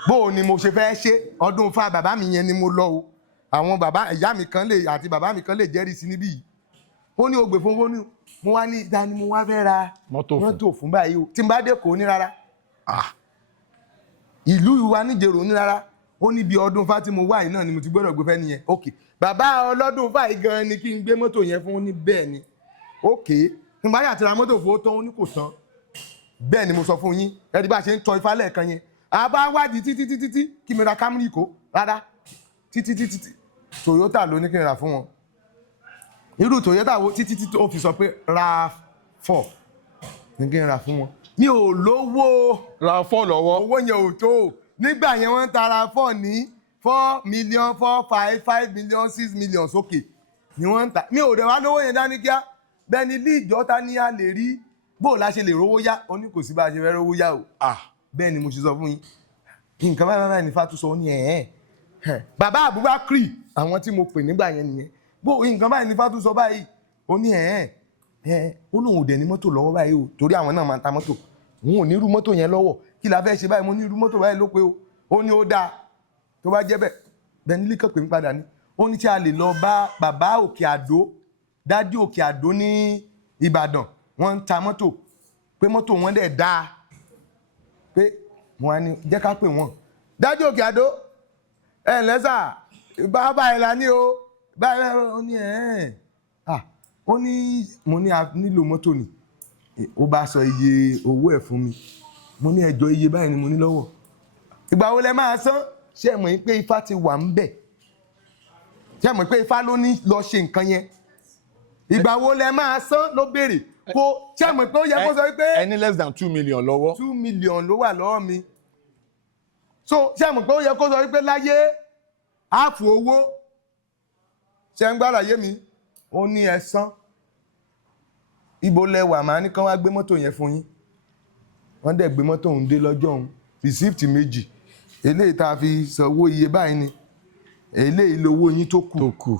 Bó ni mo ṣe fẹ́ ṣe ọdún Ifá bàbá mi yẹn ni mo lọ o. Àwọn bàbá ìyá mi kan lè àti bàbá mi kan lè jẹ́rìí sí níbí yìí. Ó ní ó gbé fún fónú. Mo wá ní ìdá ni mo wá fẹ́ ra mọ́tò fún báyìí o. Tí n bá dé kò ní rárá. Ìlú wa níjẹ̀rò ní rárá. Ó ní bí ọdún Ifá tí mo wá yìí náà ni mo ti gbọ́dọ̀ gbé fẹ́ nìyẹn. Okay. Bàbá ọlọ́dún Ifá yìí gan ni kí n gbé mọ́tò yẹn fún ní bẹ́ẹ̀ ni. Okay. Tí n bá yà ti ra mọ́tò fún ó tán ó ní kò tán. Bẹ́ẹ̀ ni mo sọ fún yín. Ẹ di bá ṣe ń tọ Ifá lẹ́ẹ̀kan yẹn. A bá wádìí títí kí mi ra Camry kó rárá. Títí Toyota ló ní kí n ra fún wọn. Irú Toyota wo títí ó fi sọ pé RAV4 ní kí n ra fún wọn. Mi ò lówó RAV4 lọ́wọ́. Owó yẹn ò tó. Nígbà yẹn wọ́n ń ta RAV4 ní 4 million 4 5 5 million 6 million sókè ni wọ́n ń ta. Mi ò dẹ̀ wá lówó yẹn dání kíá. Bẹ́ẹ̀ ni ilé ìjọta ní a lè rí bó la ṣe lè rówó yá. Ó ní kò sí bá a ṣe fẹ́ rówó yá o. Bẹ́ẹ̀ ni mo ṣe sọ fún yín. Nǹkan báyìí ní Ifá tún sọ ó ní bàbá Abubakar àwọn tí mo pè nígbà yẹn nìyẹn. Bó nǹkan báyìí ní Ifá tún sọ báyìí ó ní ó lóun ò dẹ̀ ní mọ́tò lọ́wọ́ báyìí o torí àwọn náà máa ń ta mọ́tò. Òun ò ní irú mọ́tò yẹn lọ́wọ́. Kí la fẹ́ ṣe báyìí? Mo ní irú mọ́tò báyìí ló pé o. Ó ní ó dáa tó bá jẹ́ bẹ́ẹ̀ nílé kan pè mí padà ní. Ó ní tí a lè lọ bá bàbá Òkè Àdó, Dádì Òkè Àdó ní Ìbàdàn. Wọ́n ń ta mọ́tò pé mọ́tò wọn dẹ̀ dáa. Pé wọ́n á ní jẹ́ ká pè wọ́n. Dádì Òkè Àdó lẹ́sà Oba Ela ní o. Báyìí ó ní ó ní mo ní a nílò mọ́tò ni. Ó bá sọ iye owó ẹ̀ fún mi. Mo ní ẹjọ́ iye báyìí ni mo ní lọ́wọ́. Ìgbà wo lẹ máa san? Ṣé mọ̀ pé Ifá ti wà ń bẹ̀? Ṣé mọ̀ pé Ifá ló ní lọ ṣe nǹkan yẹn? Ìgbà wo lẹ máa san ló béèrè? Kó ṣé mọ̀ pé ó yẹ kó sọ pé ẹni less than 2 million lọ́wọ́. 2 million ló wà lọ́wọ́ mi. So ṣé mọ̀ pé ó yẹ kó sọ pé láyé àfù owó. Ṣé ń gbàlàyé mi? Ó ní ẹ san. Ibo lẹwà máa ní kán wá gbé mọ́tò yẹn fún yín. Wọ́n dẹ̀ gbé mọ́tò òun dé lọ́jọ́ òun. Receipt méjì. Eléyìí tá a fi sanwó iye báyìí ni. Eléyìí lówó yín tó kù.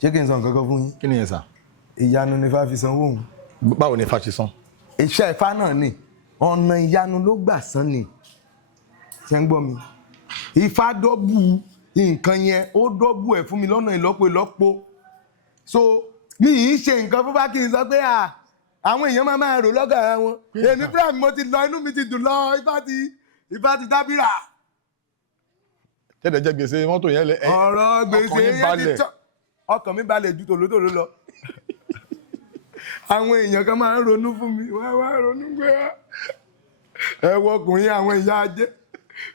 Ṣé kí n sọ nǹkan kan fún yín? Kí ni yẹn sà? Ìyanu ni Ifá fi sanwó òun. Báwo ni Ifá ṣe san? Iṣẹ́ Ifá náà ni. Ọ̀nà ìyanu ló gbà san ni. Ṣé ń gbọ́ mi? Ifá dọ́bù nǹkan yẹn, ó dọ́bù ẹ̀ fún mi lọ́nà ìlọ́po. So mi ì ṣe nǹkan fún bá kí n sọ pé àwọn èèyàn máa rò lọ́gà ara wọn. Èmi fúnra mi mo ti lọ, inú mi ti dùn lọ, Ifá ti dábìrà. Tẹ́lẹ̀ jẹ́ gbèsè mọ́tò yẹn lẹ. Ọ̀rọ̀ gbèsè yẹn ti tọ́. Ọkàn mi balẹ̀ ju tòlótòló lọ. Àwọn èèyàn kan máa ń ronú fún mi, wọ́n wá ronú pé ẹ wọ ọkùnrin àwọn ìyá ajé.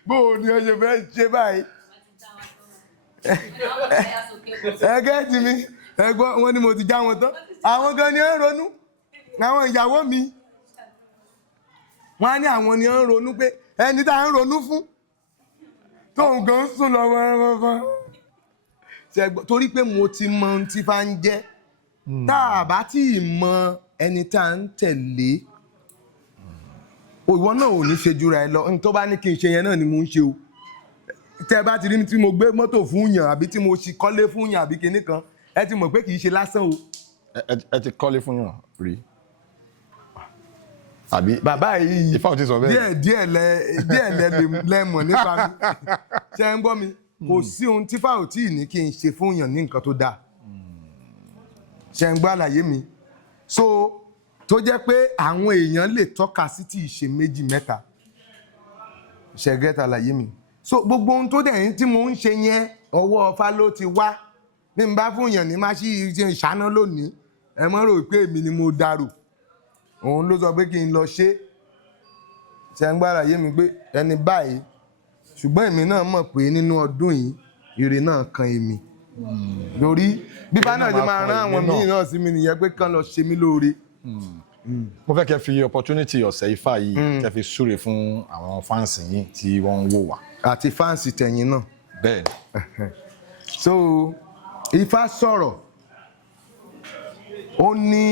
Bó o ní ọjọ́ fẹ́ ṣe báyìí? Ẹgẹ́ ti mi, ẹgbọ́n wọn ni mo ti já wọn tán. Àwọn gan ni ó ń ronú. Àwọn ìyàwó mi. Wọ́n á ní àwọn ni ó ń ronú pé ẹni tá à ń ronú fún. Tóun gan sùn lọ wọ́n. Torí pé mo ti mọ ohun tí Ifá ń jẹ́. Tá a bá tí ì mọ ẹni tá à ń tẹ̀lé. Ìwọ náà ò ní ṣe jura ẹ lọ. N tó bá ní kí n ṣe yẹn náà ni mo ń ṣe o. Tẹ́ bá ti rí mi tí mo gbé mọ́tò fún yàn àbí tí mo ṣì kọ́lé fún yàn àbí kinní kan, ẹ ti mọ̀ pé kì í ṣe lásán o. ẹ ti kọ́lé fún yàn rí àbí bàbá yìí Ifá ò ti sọ bẹ́ẹ̀ díẹ̀ lẹ́mọ̀ nípa mi ṣe ń gbọ́ mi kò sí ohun tí Ifá ò tí ì ní kí n ṣe fún yàn ní nǹkan tó dáa ṣe ń gbọ́ àlàyé mi so tó jẹ́ pé àwọn èèyàn lè tọ́ka sí tí ì ṣe méjì mẹ́ta ṣe gẹ́tà àlàyé mi so gbogbo ohun tó dẹ̀ ń tí mo ń ṣe yẹn ọwọ́ Ifá ló ti wá bí n bá fún yàn ní má ṣí ìṣáná lónìí ẹ mọ́ rò pé èmi ni mo dàrú òun ló sọ pé kí n lọ ṣe ń gbọ́ àlàyé mi pé ẹni báyìí ṣùgbọ́n èmi náà mọ̀ pé nínú ọdún yìí ire náà kan èmi lórí bíbá náà ṣe máa rán àwọn míì náà sí mi nìyẹn pé kán lọ ṣe mí lóore. mo fẹ́ kẹ́ fi opportunity ọ̀sẹ̀ Ifá yìí kẹ́ fi súre fún àwọn fáǹsì yìí tí wọ́n ń wò wá. àti fáǹsì tẹ̀yìn náà. bẹ́ẹ̀ so Ifá sọ̀rọ̀ ó ní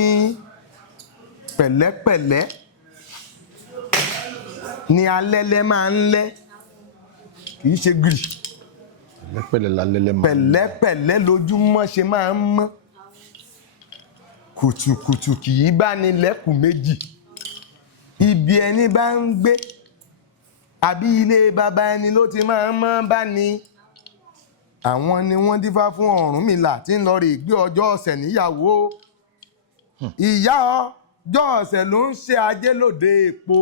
pẹ̀lẹ́pẹ̀lẹ́ ni alẹ́lẹ́ máa ń lẹ́ kì í ṣe gírì. pẹ̀lẹ́pẹ̀lẹ́ lálẹ́lẹ́ máa ń lẹ́. pẹ̀lẹ́pẹ̀lẹ́ lójúmọ́ ṣe máa ń mọ́ kùtùkùtù kì í bá ní lẹ́kùn méjì ibi ẹni bá ń gbé àbí ilé bàbá ẹni ló ti máa ń mọ́ bá ní. àwọn ni wọ́n dífá fún Ọ̀rúnmìlà tí ń lọ rè gbé ọjọ́ ọ̀sẹ̀ níyàwó ìyá ọjọ́ ọ̀sẹ̀ ló ń ṣe ajé lóde èpo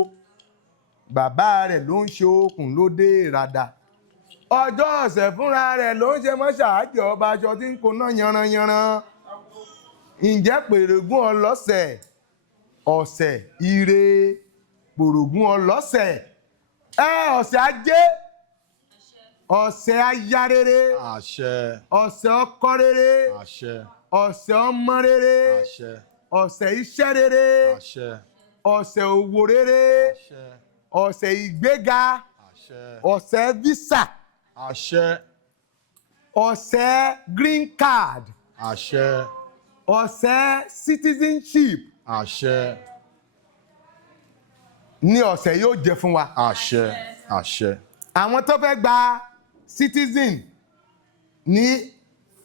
bàbá rẹ̀ ló ń ṣe okùn lóde ìràdà ọjọ́ ọ̀sẹ̀ fúnra rẹ̀ ló ń ṣe mọ́ṣáájì ọba aṣọ tí ń koná yanranyanran ǹjẹ́ pèrègún ọlọ́sẹ̀ ọ̀sẹ̀ ire pòrògún ọlọ́sẹ̀ ọ̀sẹ̀ ajé ọ̀sẹ̀ aya rere àṣẹ ọ̀sẹ̀ ọkọ rere àṣẹ ọ̀sẹ̀ ọmọ rere àṣẹ ọ̀sẹ̀ iṣẹ́ rere àṣẹ ọ̀sẹ̀ òwò rere àṣẹ ọ̀sẹ̀ ìgbéga àṣẹ ọ̀sẹ̀ visa àṣẹ ọ̀sẹ̀ green card àṣẹ ọ̀sẹ̀ citizenship àṣẹ ní ọ̀sẹ̀ yóò jẹ́ fún wa. àṣẹ àṣẹ. àwọn tó fẹ́ gba citizen ní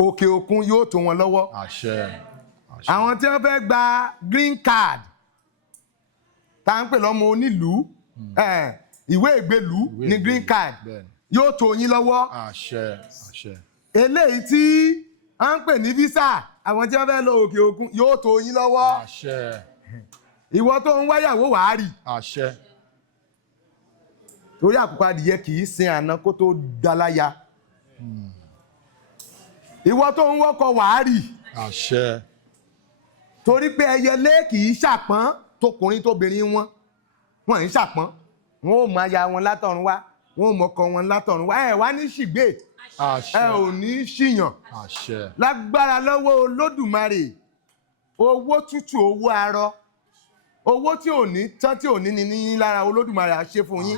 òkè òkun yóò tó wọn lọ́wọ́. àṣẹ àṣẹ. àwọn tí wọ́n fẹ́ gba green card tá à ń pè lọ́mọ onílùú ìwé ìgbélùú ní green card yóò tó yín lọ́wọ́. àṣẹ àṣẹ. eléyìí tí à ń pè ní visa àwọn tí wọ́n fẹ́ lọ òkè òkun yóò tó yín lọ́wọ́. àṣẹ. ìwọ tó ń wáyàwó wàá rí. àṣẹ. torí àkùkọ adìyẹ kì í sin àná kó tó daláya. ìwọ tó ń wọ́kọ̀ wàá rí. àṣẹ. torí pé ẹyẹlé kì í ṣàpọ́n tókùnrin tóbìnrin wọn ń ṣàpọ́n wọn ò mọ aya wọn látọ̀run wá wọn ò mọkọ wọn látọ̀run wá ẹ wá ní ṣìgbé ẹ ò ní ṣìyàn lágbára lọ́wọ́ Olódùmarè owó tútù owó arọ owó tí ò ní tán tí ò ní ní lára Olódùmarè á ṣe fún yín.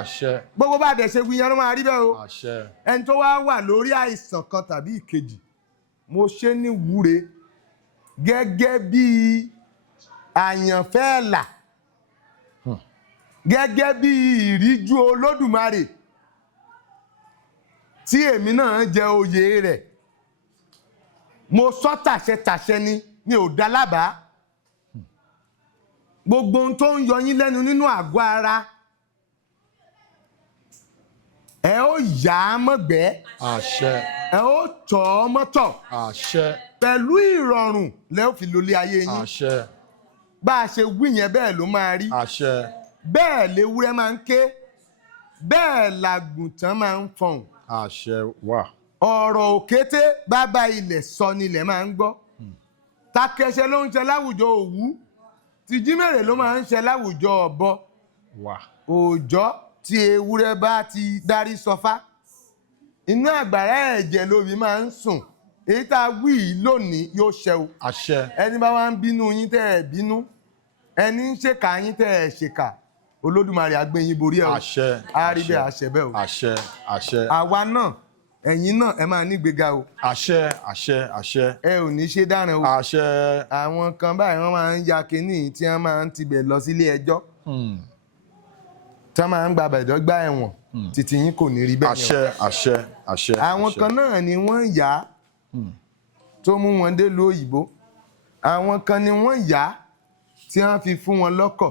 àṣẹ. gbogbo bá dẹ̀ ṣe wíyan ló máa rí bẹ́ẹ̀ o. àṣẹ. ẹni tó wá wà lórí àìsàn kan tàbí ìkejì mo ṣe ní wúre gẹ́gẹ́ bí àyànfẹ́ ẹ̀là gẹ́gẹ́ bí ìríjú Olódùmarè tí èmi náà jẹ oyè rẹ̀ mo sọ tàṣẹ ni mi ò dá lábàá gbogbo ohun tó ń yọ yín lẹ́nu nínú àgọ́ ara ẹ ó yà á mọ́gbẹ́ àṣẹ ẹ ó tọ̀ ọ́ mọ́tọ̀ àṣẹ pẹ̀lú ìrọ̀rùn lẹ́ ó fi lólé ayé yín àṣẹ bá a ṣe wí yẹn bẹ́ẹ̀ ló máa rí àṣẹ bẹ́ẹ̀ léwúrẹ́ máa ń ké bẹ́ẹ̀ làgùntàn máa ń fọhùn àṣẹ wà. ọ̀rọ̀ òkété bàbá ilẹ̀ sọ nílẹ̀ máa ń gbọ́ takẹsẹ ló ń ṣe láwùjọ òwú tìjímèrè ló máa ń ṣe láwùjọ ọ̀bọ wà. òòjọ́ tí ewúrẹ́ bá ti darí sọfá inú àgbàrá ẹ̀jẹ̀ lómi máa ń sùn èyí tá a wí yìí lónìí yóò ṣẹ o. àṣẹ. ẹni bá wá ń bínú yín tẹ́ ẹ̀ bínú ẹni ń ṣèkà yín tẹ́ ẹ̀ ṣèkà Olódùmarè á gbé yín borí ẹ o. àṣẹ. á rí bẹ́ẹ̀ àṣẹ bẹ́ẹ̀ o. àṣẹ àṣẹ. àwa náà ẹ̀yin náà ẹ máa nígbéga o. àṣẹ àṣẹ àṣẹ. ẹ ò ní ṣe dáràn o. àṣẹ. àwọn kan báyìí wọ́n máa ń ya kínní tí wọ́n máa ń tibẹ̀ lọ sílé ẹjọ́ tí wọ́n máa ń gba àbẹ̀dọ́ gbá ẹ̀wọ̀n títí yín kò ní rí bẹ́ẹ̀ ni o. àṣẹ àṣẹ àṣẹ. àwọn kan náà ni wọ́n yá tó mú wọn dé lu òyìnbó àwọn kan ni wọ́n yá tí wọ́n fi fún wọn lọ́kọ̀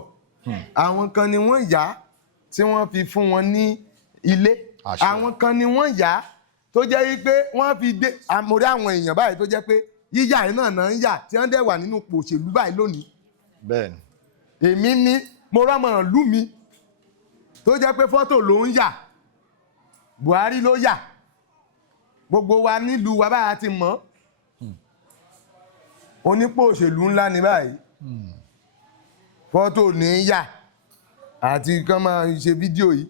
àwọn kan ni wọ́n yá tí wọ́n fi fún wọn ní ilé àwọn kan ni wọ́n yá tó jẹ́ wípé wọ́n fi dé àmórí àwọn èèyàn báyìí tó jẹ́ pé yíyá iná náà ń yà tí wọ́n dẹ̀ wà nínú ipò òṣèlú báyìí lónìí. bẹ́ẹ̀ni. èmi ní mo rọ́mọ ìlú mi tó jẹ́ pé fọ́tò ló ń yà Buhari ló yà gbogbo wa nílùú wa báyà ti mọ̀ onípò òṣèlú ńlá ní báyìí fọ́tò ní yà àti kán máa ṣe fídíò yìí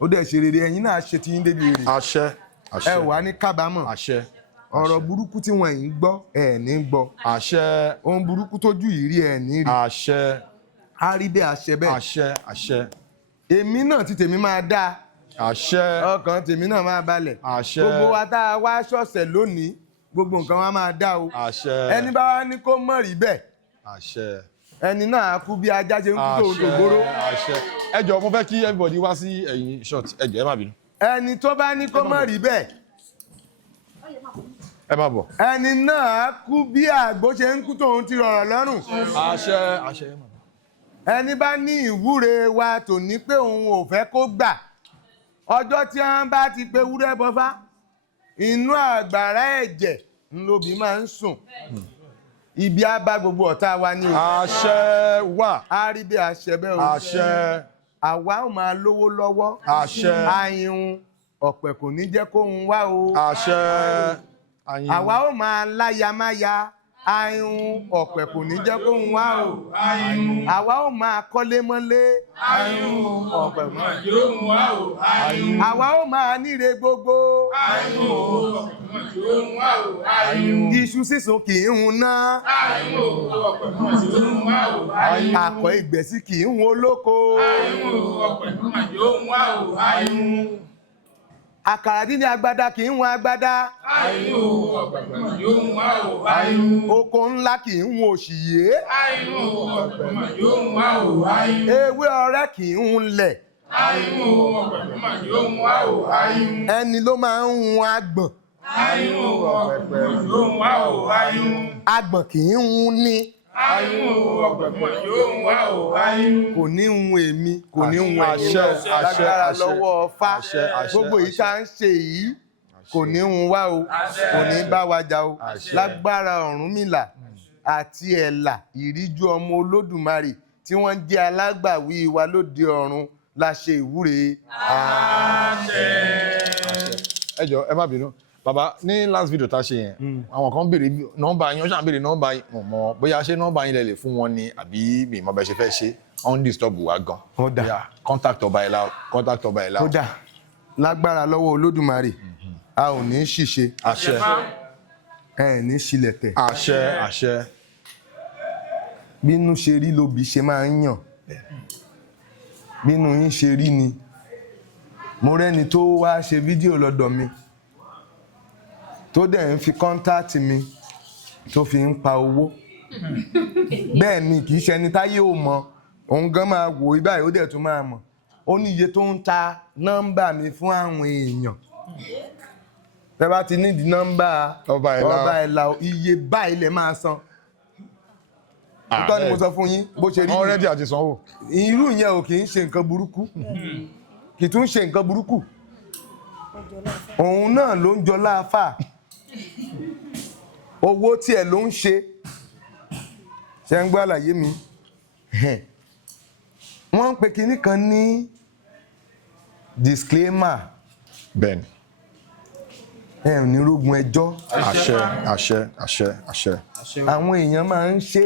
ó dẹ̀ ṣe rere ẹ̀yin náà ṣe ti yín débi rere. àṣẹ àṣẹ. ẹ wà ní kábàámọ̀. àṣẹ. ọ̀rọ̀ burúkú tí wọ́n yìí ń gbọ́ ẹ̀ ní gbọ́. àṣẹ. ohun burúkú tójú ìrí ẹ̀ ní rí. àṣẹ. a rí bẹ́ẹ̀ àṣẹ bẹ́ẹ̀. àṣẹ àṣẹ. èmi náà ti tèmi máa dáa. àṣẹ. ọkàn tèmi náà máa balẹ̀. àṣẹ. gbogbo wa tá a wá ṣọ̀ṣẹ̀ lónìí gbogbo nǹkan wa máa dá o. àṣẹ. ẹni bá wá ní kó mọ̀ rí bẹ́ẹ̀. àṣẹ. ẹni náà kú bí ajá ṣe ń kú tó òdògbóró. àṣẹ. ẹ jọ̀ọ́ mo fẹ́ kí everybody wá sí ẹ̀yìn short ẹ jọ̀ọ́ ẹ má bínú. ẹni tó bá ní kó mọ̀ rí bẹ́ẹ̀. ẹ má bọ̀. ẹni náà kú bí àgbo ṣe ń kú tóun ti rọ̀rọ̀ lọ́rùn. àṣẹ àṣẹ. ẹni bá ní ìwúre wa tò ní pé òun ò fẹ́ kó gbà ọjọ́ tí wọ́n bá ti pe wúrẹ́ bọ́fá inú àgbàrá ẹ̀jẹ̀ ńlọbì máa ń sùn ibi á bá gbogbo ọ̀tá wa ní o. àṣẹ wà. á rí bí àṣẹ bẹ́ẹ̀ o. àṣẹ. àwa ò máa lówó lọ́wọ́. àṣẹ. àyùn ọ̀pẹ̀ kò ní jẹ́ kóhun wá o. àṣẹ. àwa ò máa láyamáya àyùn ọ̀pẹ̀ kò ní jẹ́ kóhun wá o. àwa ò máa kọ́lé mọ́lé. àyùn ọ̀pẹ̀ kò ní jẹ́ kóhun wá o. àwa ò máa níre gbogbo. àyùn ọ̀pẹ̀ kò ní jẹ́ kóhun wá o. iṣu sísun kì í hun ná. àyùn ọ̀pẹ̀ kò ní jẹ́ kóhun wá o. àkọ́ ìgbẹ́sí kì í hun olóko. àyùn ọ̀pẹ̀ kò ní jẹ́ kóhun wá o. àkàrà dín ní agbada kì í hun agbada. àyùn ọ̀pẹ̀ kò ní jẹ́ kóhun wá o. oko ńlá kì í hun òṣìyé. àyùn ọ̀pẹ̀ kò ní jẹ́ kóhun wá o. ewé ọ̀rẹ́ kì í hun lẹ̀. àyùn ọ̀pẹ̀ kò ní jẹ́ kóhun wá o. ẹni ló máa ń hun agbọ̀n. àyùn ọ̀pẹ̀ kò ní jẹ́ kóhun wá o. agbọ̀n kì í hun ní. àyùn ọ̀pẹ̀ kò ní jẹ́ kóhun wá o. kò ní hun èmi kò ní hun ẹ̀yin náà lágbára lọ́wọ́ Ọfá gbogbo yìí tá à ń ṣe yìí kò ní hun wá o kò ní bá wa jà o lágbára Ọ̀rúnmìlà àti Ẹ̀là ìríjú ọmọ Olódùmarè tí wọ́n jẹ́ alágbàwí wa lóde ọ̀run la ṣe ìwúre. àṣẹ. ẹ jọ̀ọ́ ẹ má bínú bàbá ní last video tá a ṣe yẹn àwọn kan béèrè nọ́mbà yín wọ́n ṣàn béèrè nọ́mbà yín mọ̀ bóyá ṣé nọ́mbà yín lè lè fún wọn ni àbí mi mọ̀ bẹ́ẹ̀ ṣe fẹ́ ṣe on disturb wa gan. ó dà contact Oba Ela contact Oba Ela. ó dà lágbára lọ́wọ́ Olódùmarè a ò ní ṣìṣe. àṣẹ. ẹ ní ṣílẹ̀tẹ̀. àṣẹ àṣẹ. bínú ṣe rí lóbi ṣe máa ń yàn bínú yín ṣe rí ni mo rẹ́ni tó wá ṣe fídíò lọ́dọ̀ mi tó dẹ̀ ń fi kọ́ńtáàtì mi tó fi ń pa owó bẹ́ẹ̀ ni kì í ṣe ẹni táyé ò mọ̀ òun gan máa wò ibà ó dẹ̀ tún máa mọ̀ ó ní iye tó ń ta nọ́mbà mi fún àwọn èèyàn tẹ́ bá ti nídìí nọ́mbà Oba Ela iye báyìí lẹ máa san nítorí ni mo sọ fún yín bó ṣe rí wọ́n rẹ́dí àti sanwó. irú yẹn ò kì í ṣe nǹkan burúkú kì í tún ṣe nǹkan burúkú òun náà ló ń jọ láàfà owó tí ẹ ló ń ṣe ṣe ń gbọ́ àlàyé mi wọ́n ń pe kinní kan ní disclaimer bẹ́ẹ̀ni ẹ ò ní rógun ẹjọ́ àṣẹ àṣẹ àṣẹ àṣẹ. àwọn èèyàn máa ń ṣe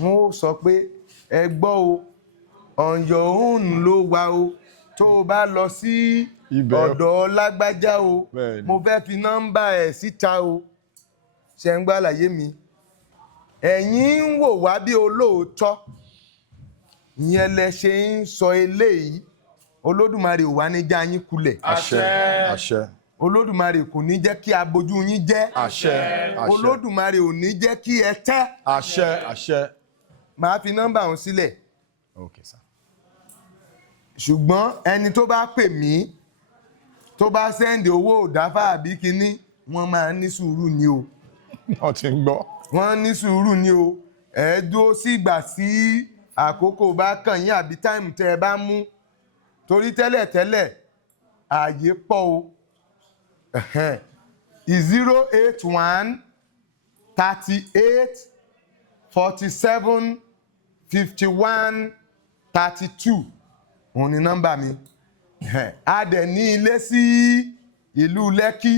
wọ́n ó sọ pé ẹ gbọ́ o on your own ló wà o tó o bá lọ sí ọ̀dọ̀ lágbájá o mo fẹ́ fi nọ́mbà ẹ̀ síta o ṣe ń gbọ́ àlàyé mi ẹ̀yin ń wò wá bí olóòótọ́ ìyẹn lẹ ṣe ń sọ eléyìí Olódùmarè ò wá ní já yín kulẹ̀ àṣẹ àṣẹ. Olódùmarè kò ní jẹ́ kí abojú yín jẹ́ àṣẹ àṣẹ. Olódùmarè ò ní jẹ́ kí ẹ tẹ́ àṣẹ àṣẹ. màá fi nọ́mbà ọ̀hún sílẹ̀ okay sir. ṣùgbọ́n ẹni tó bá pè mí tó bá sẹ́ndì owó òdáfà àbí kínní wọ́n máa ní sùúrù ni o wọ́n ti ń gbọ́. wọ́n ní sùúrù ni o ẹ dúró sí ìgbà sí àkókò bá kàn yín àbí táìmù tẹ́ ẹ bá mú torí tẹ́lẹ̀tẹ́lẹ̀ ààyè pọ̀ o 081 38 47 51 32 òun ni nọ́mbà mi a dẹ̀ ní ilé sí ìlú Lẹ́kí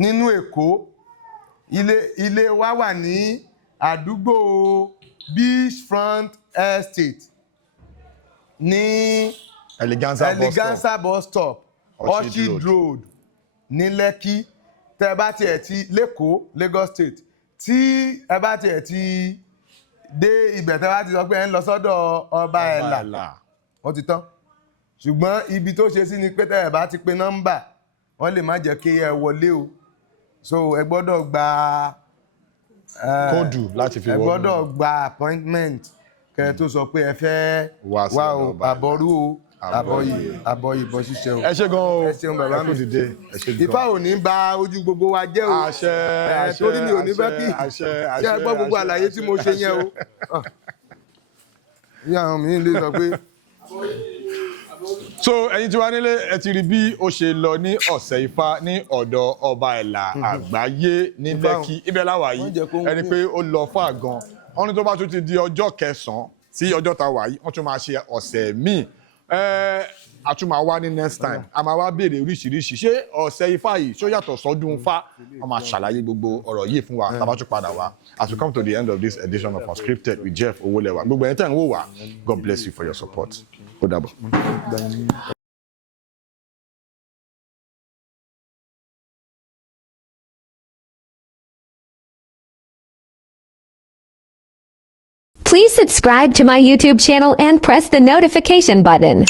nínú Èkó ilé wa wà ní àdúgbò Beachfront Estate ní Eleganza bus stop Orchid Road ní Lẹ́kí tẹ́ bá tiẹ̀ ti lẹ́kọ̀ọ́ Lagos State tí ẹ bá tiẹ̀ ti dé ibẹ̀ tẹ́ bá ti sọ pé ẹ ń lọ sọ́dọ̀ Ọba Ela wọ́n ti tán ṣùgbọ́n ibi tó ṣe sí ni pé tẹ́ ẹ bá ti pe nọ́mbà wọ́n lè má jẹ́ kí ẹ wọlé o so ẹ gbọ́dọ̀ gba kóòdù láti fi wọlé ẹ gbọ́dọ̀ gba appointment kẹ́ ẹ tó sọ pé ẹ fẹ́ wá o àbọ̀rú o àbọ̀yì bọ́ ṣiṣẹ́ o. ẹ ṣé gan o ẹ ṣeun bàbá mi ẹ ṣé gan. Ifá ò ní bà ojú gbogbo wa jẹ́ o àṣẹ torí mi ò ní fẹ́ kí ṣe ẹ gbọ́ gbogbo àlàyé tí mo ṣe yẹn o. ní àwọn mi lè sọ pé. So ẹ̀yin tí wá nílé ẹ ti rí bí ó ṣe lọ ní ọ̀sẹ̀ Ifá ní ọ̀dọ̀ Ọba Ela Agbaye ní Lẹ́kí ibẹ̀ láwà yìí ẹni pé ó lọ fún àgàn wọn ní tó bá tún ti di ọjọ́ 9 sí ọjọ́ tá wà yìí wọ́n tún máa ṣe ọ̀sẹ̀ míì a tún máa wá ní next time a máa wá béèrè oríṣiríṣi ṣé ọ̀sẹ̀ Ifá yìí ṣó yàtọ̀ sọ́dún Ifá wọ́n máa ṣàlàyé gbogbo ọ̀rọ̀ yìí fún wa tá bá tún padà wá as we come to the end of this edition of Unscripted with Jeff Owolewa gbogbo ẹni tẹ́ ń wò wá God bless you for your support ó dàbọ̀. Please subscribe to my YouTube channel and press the notification button.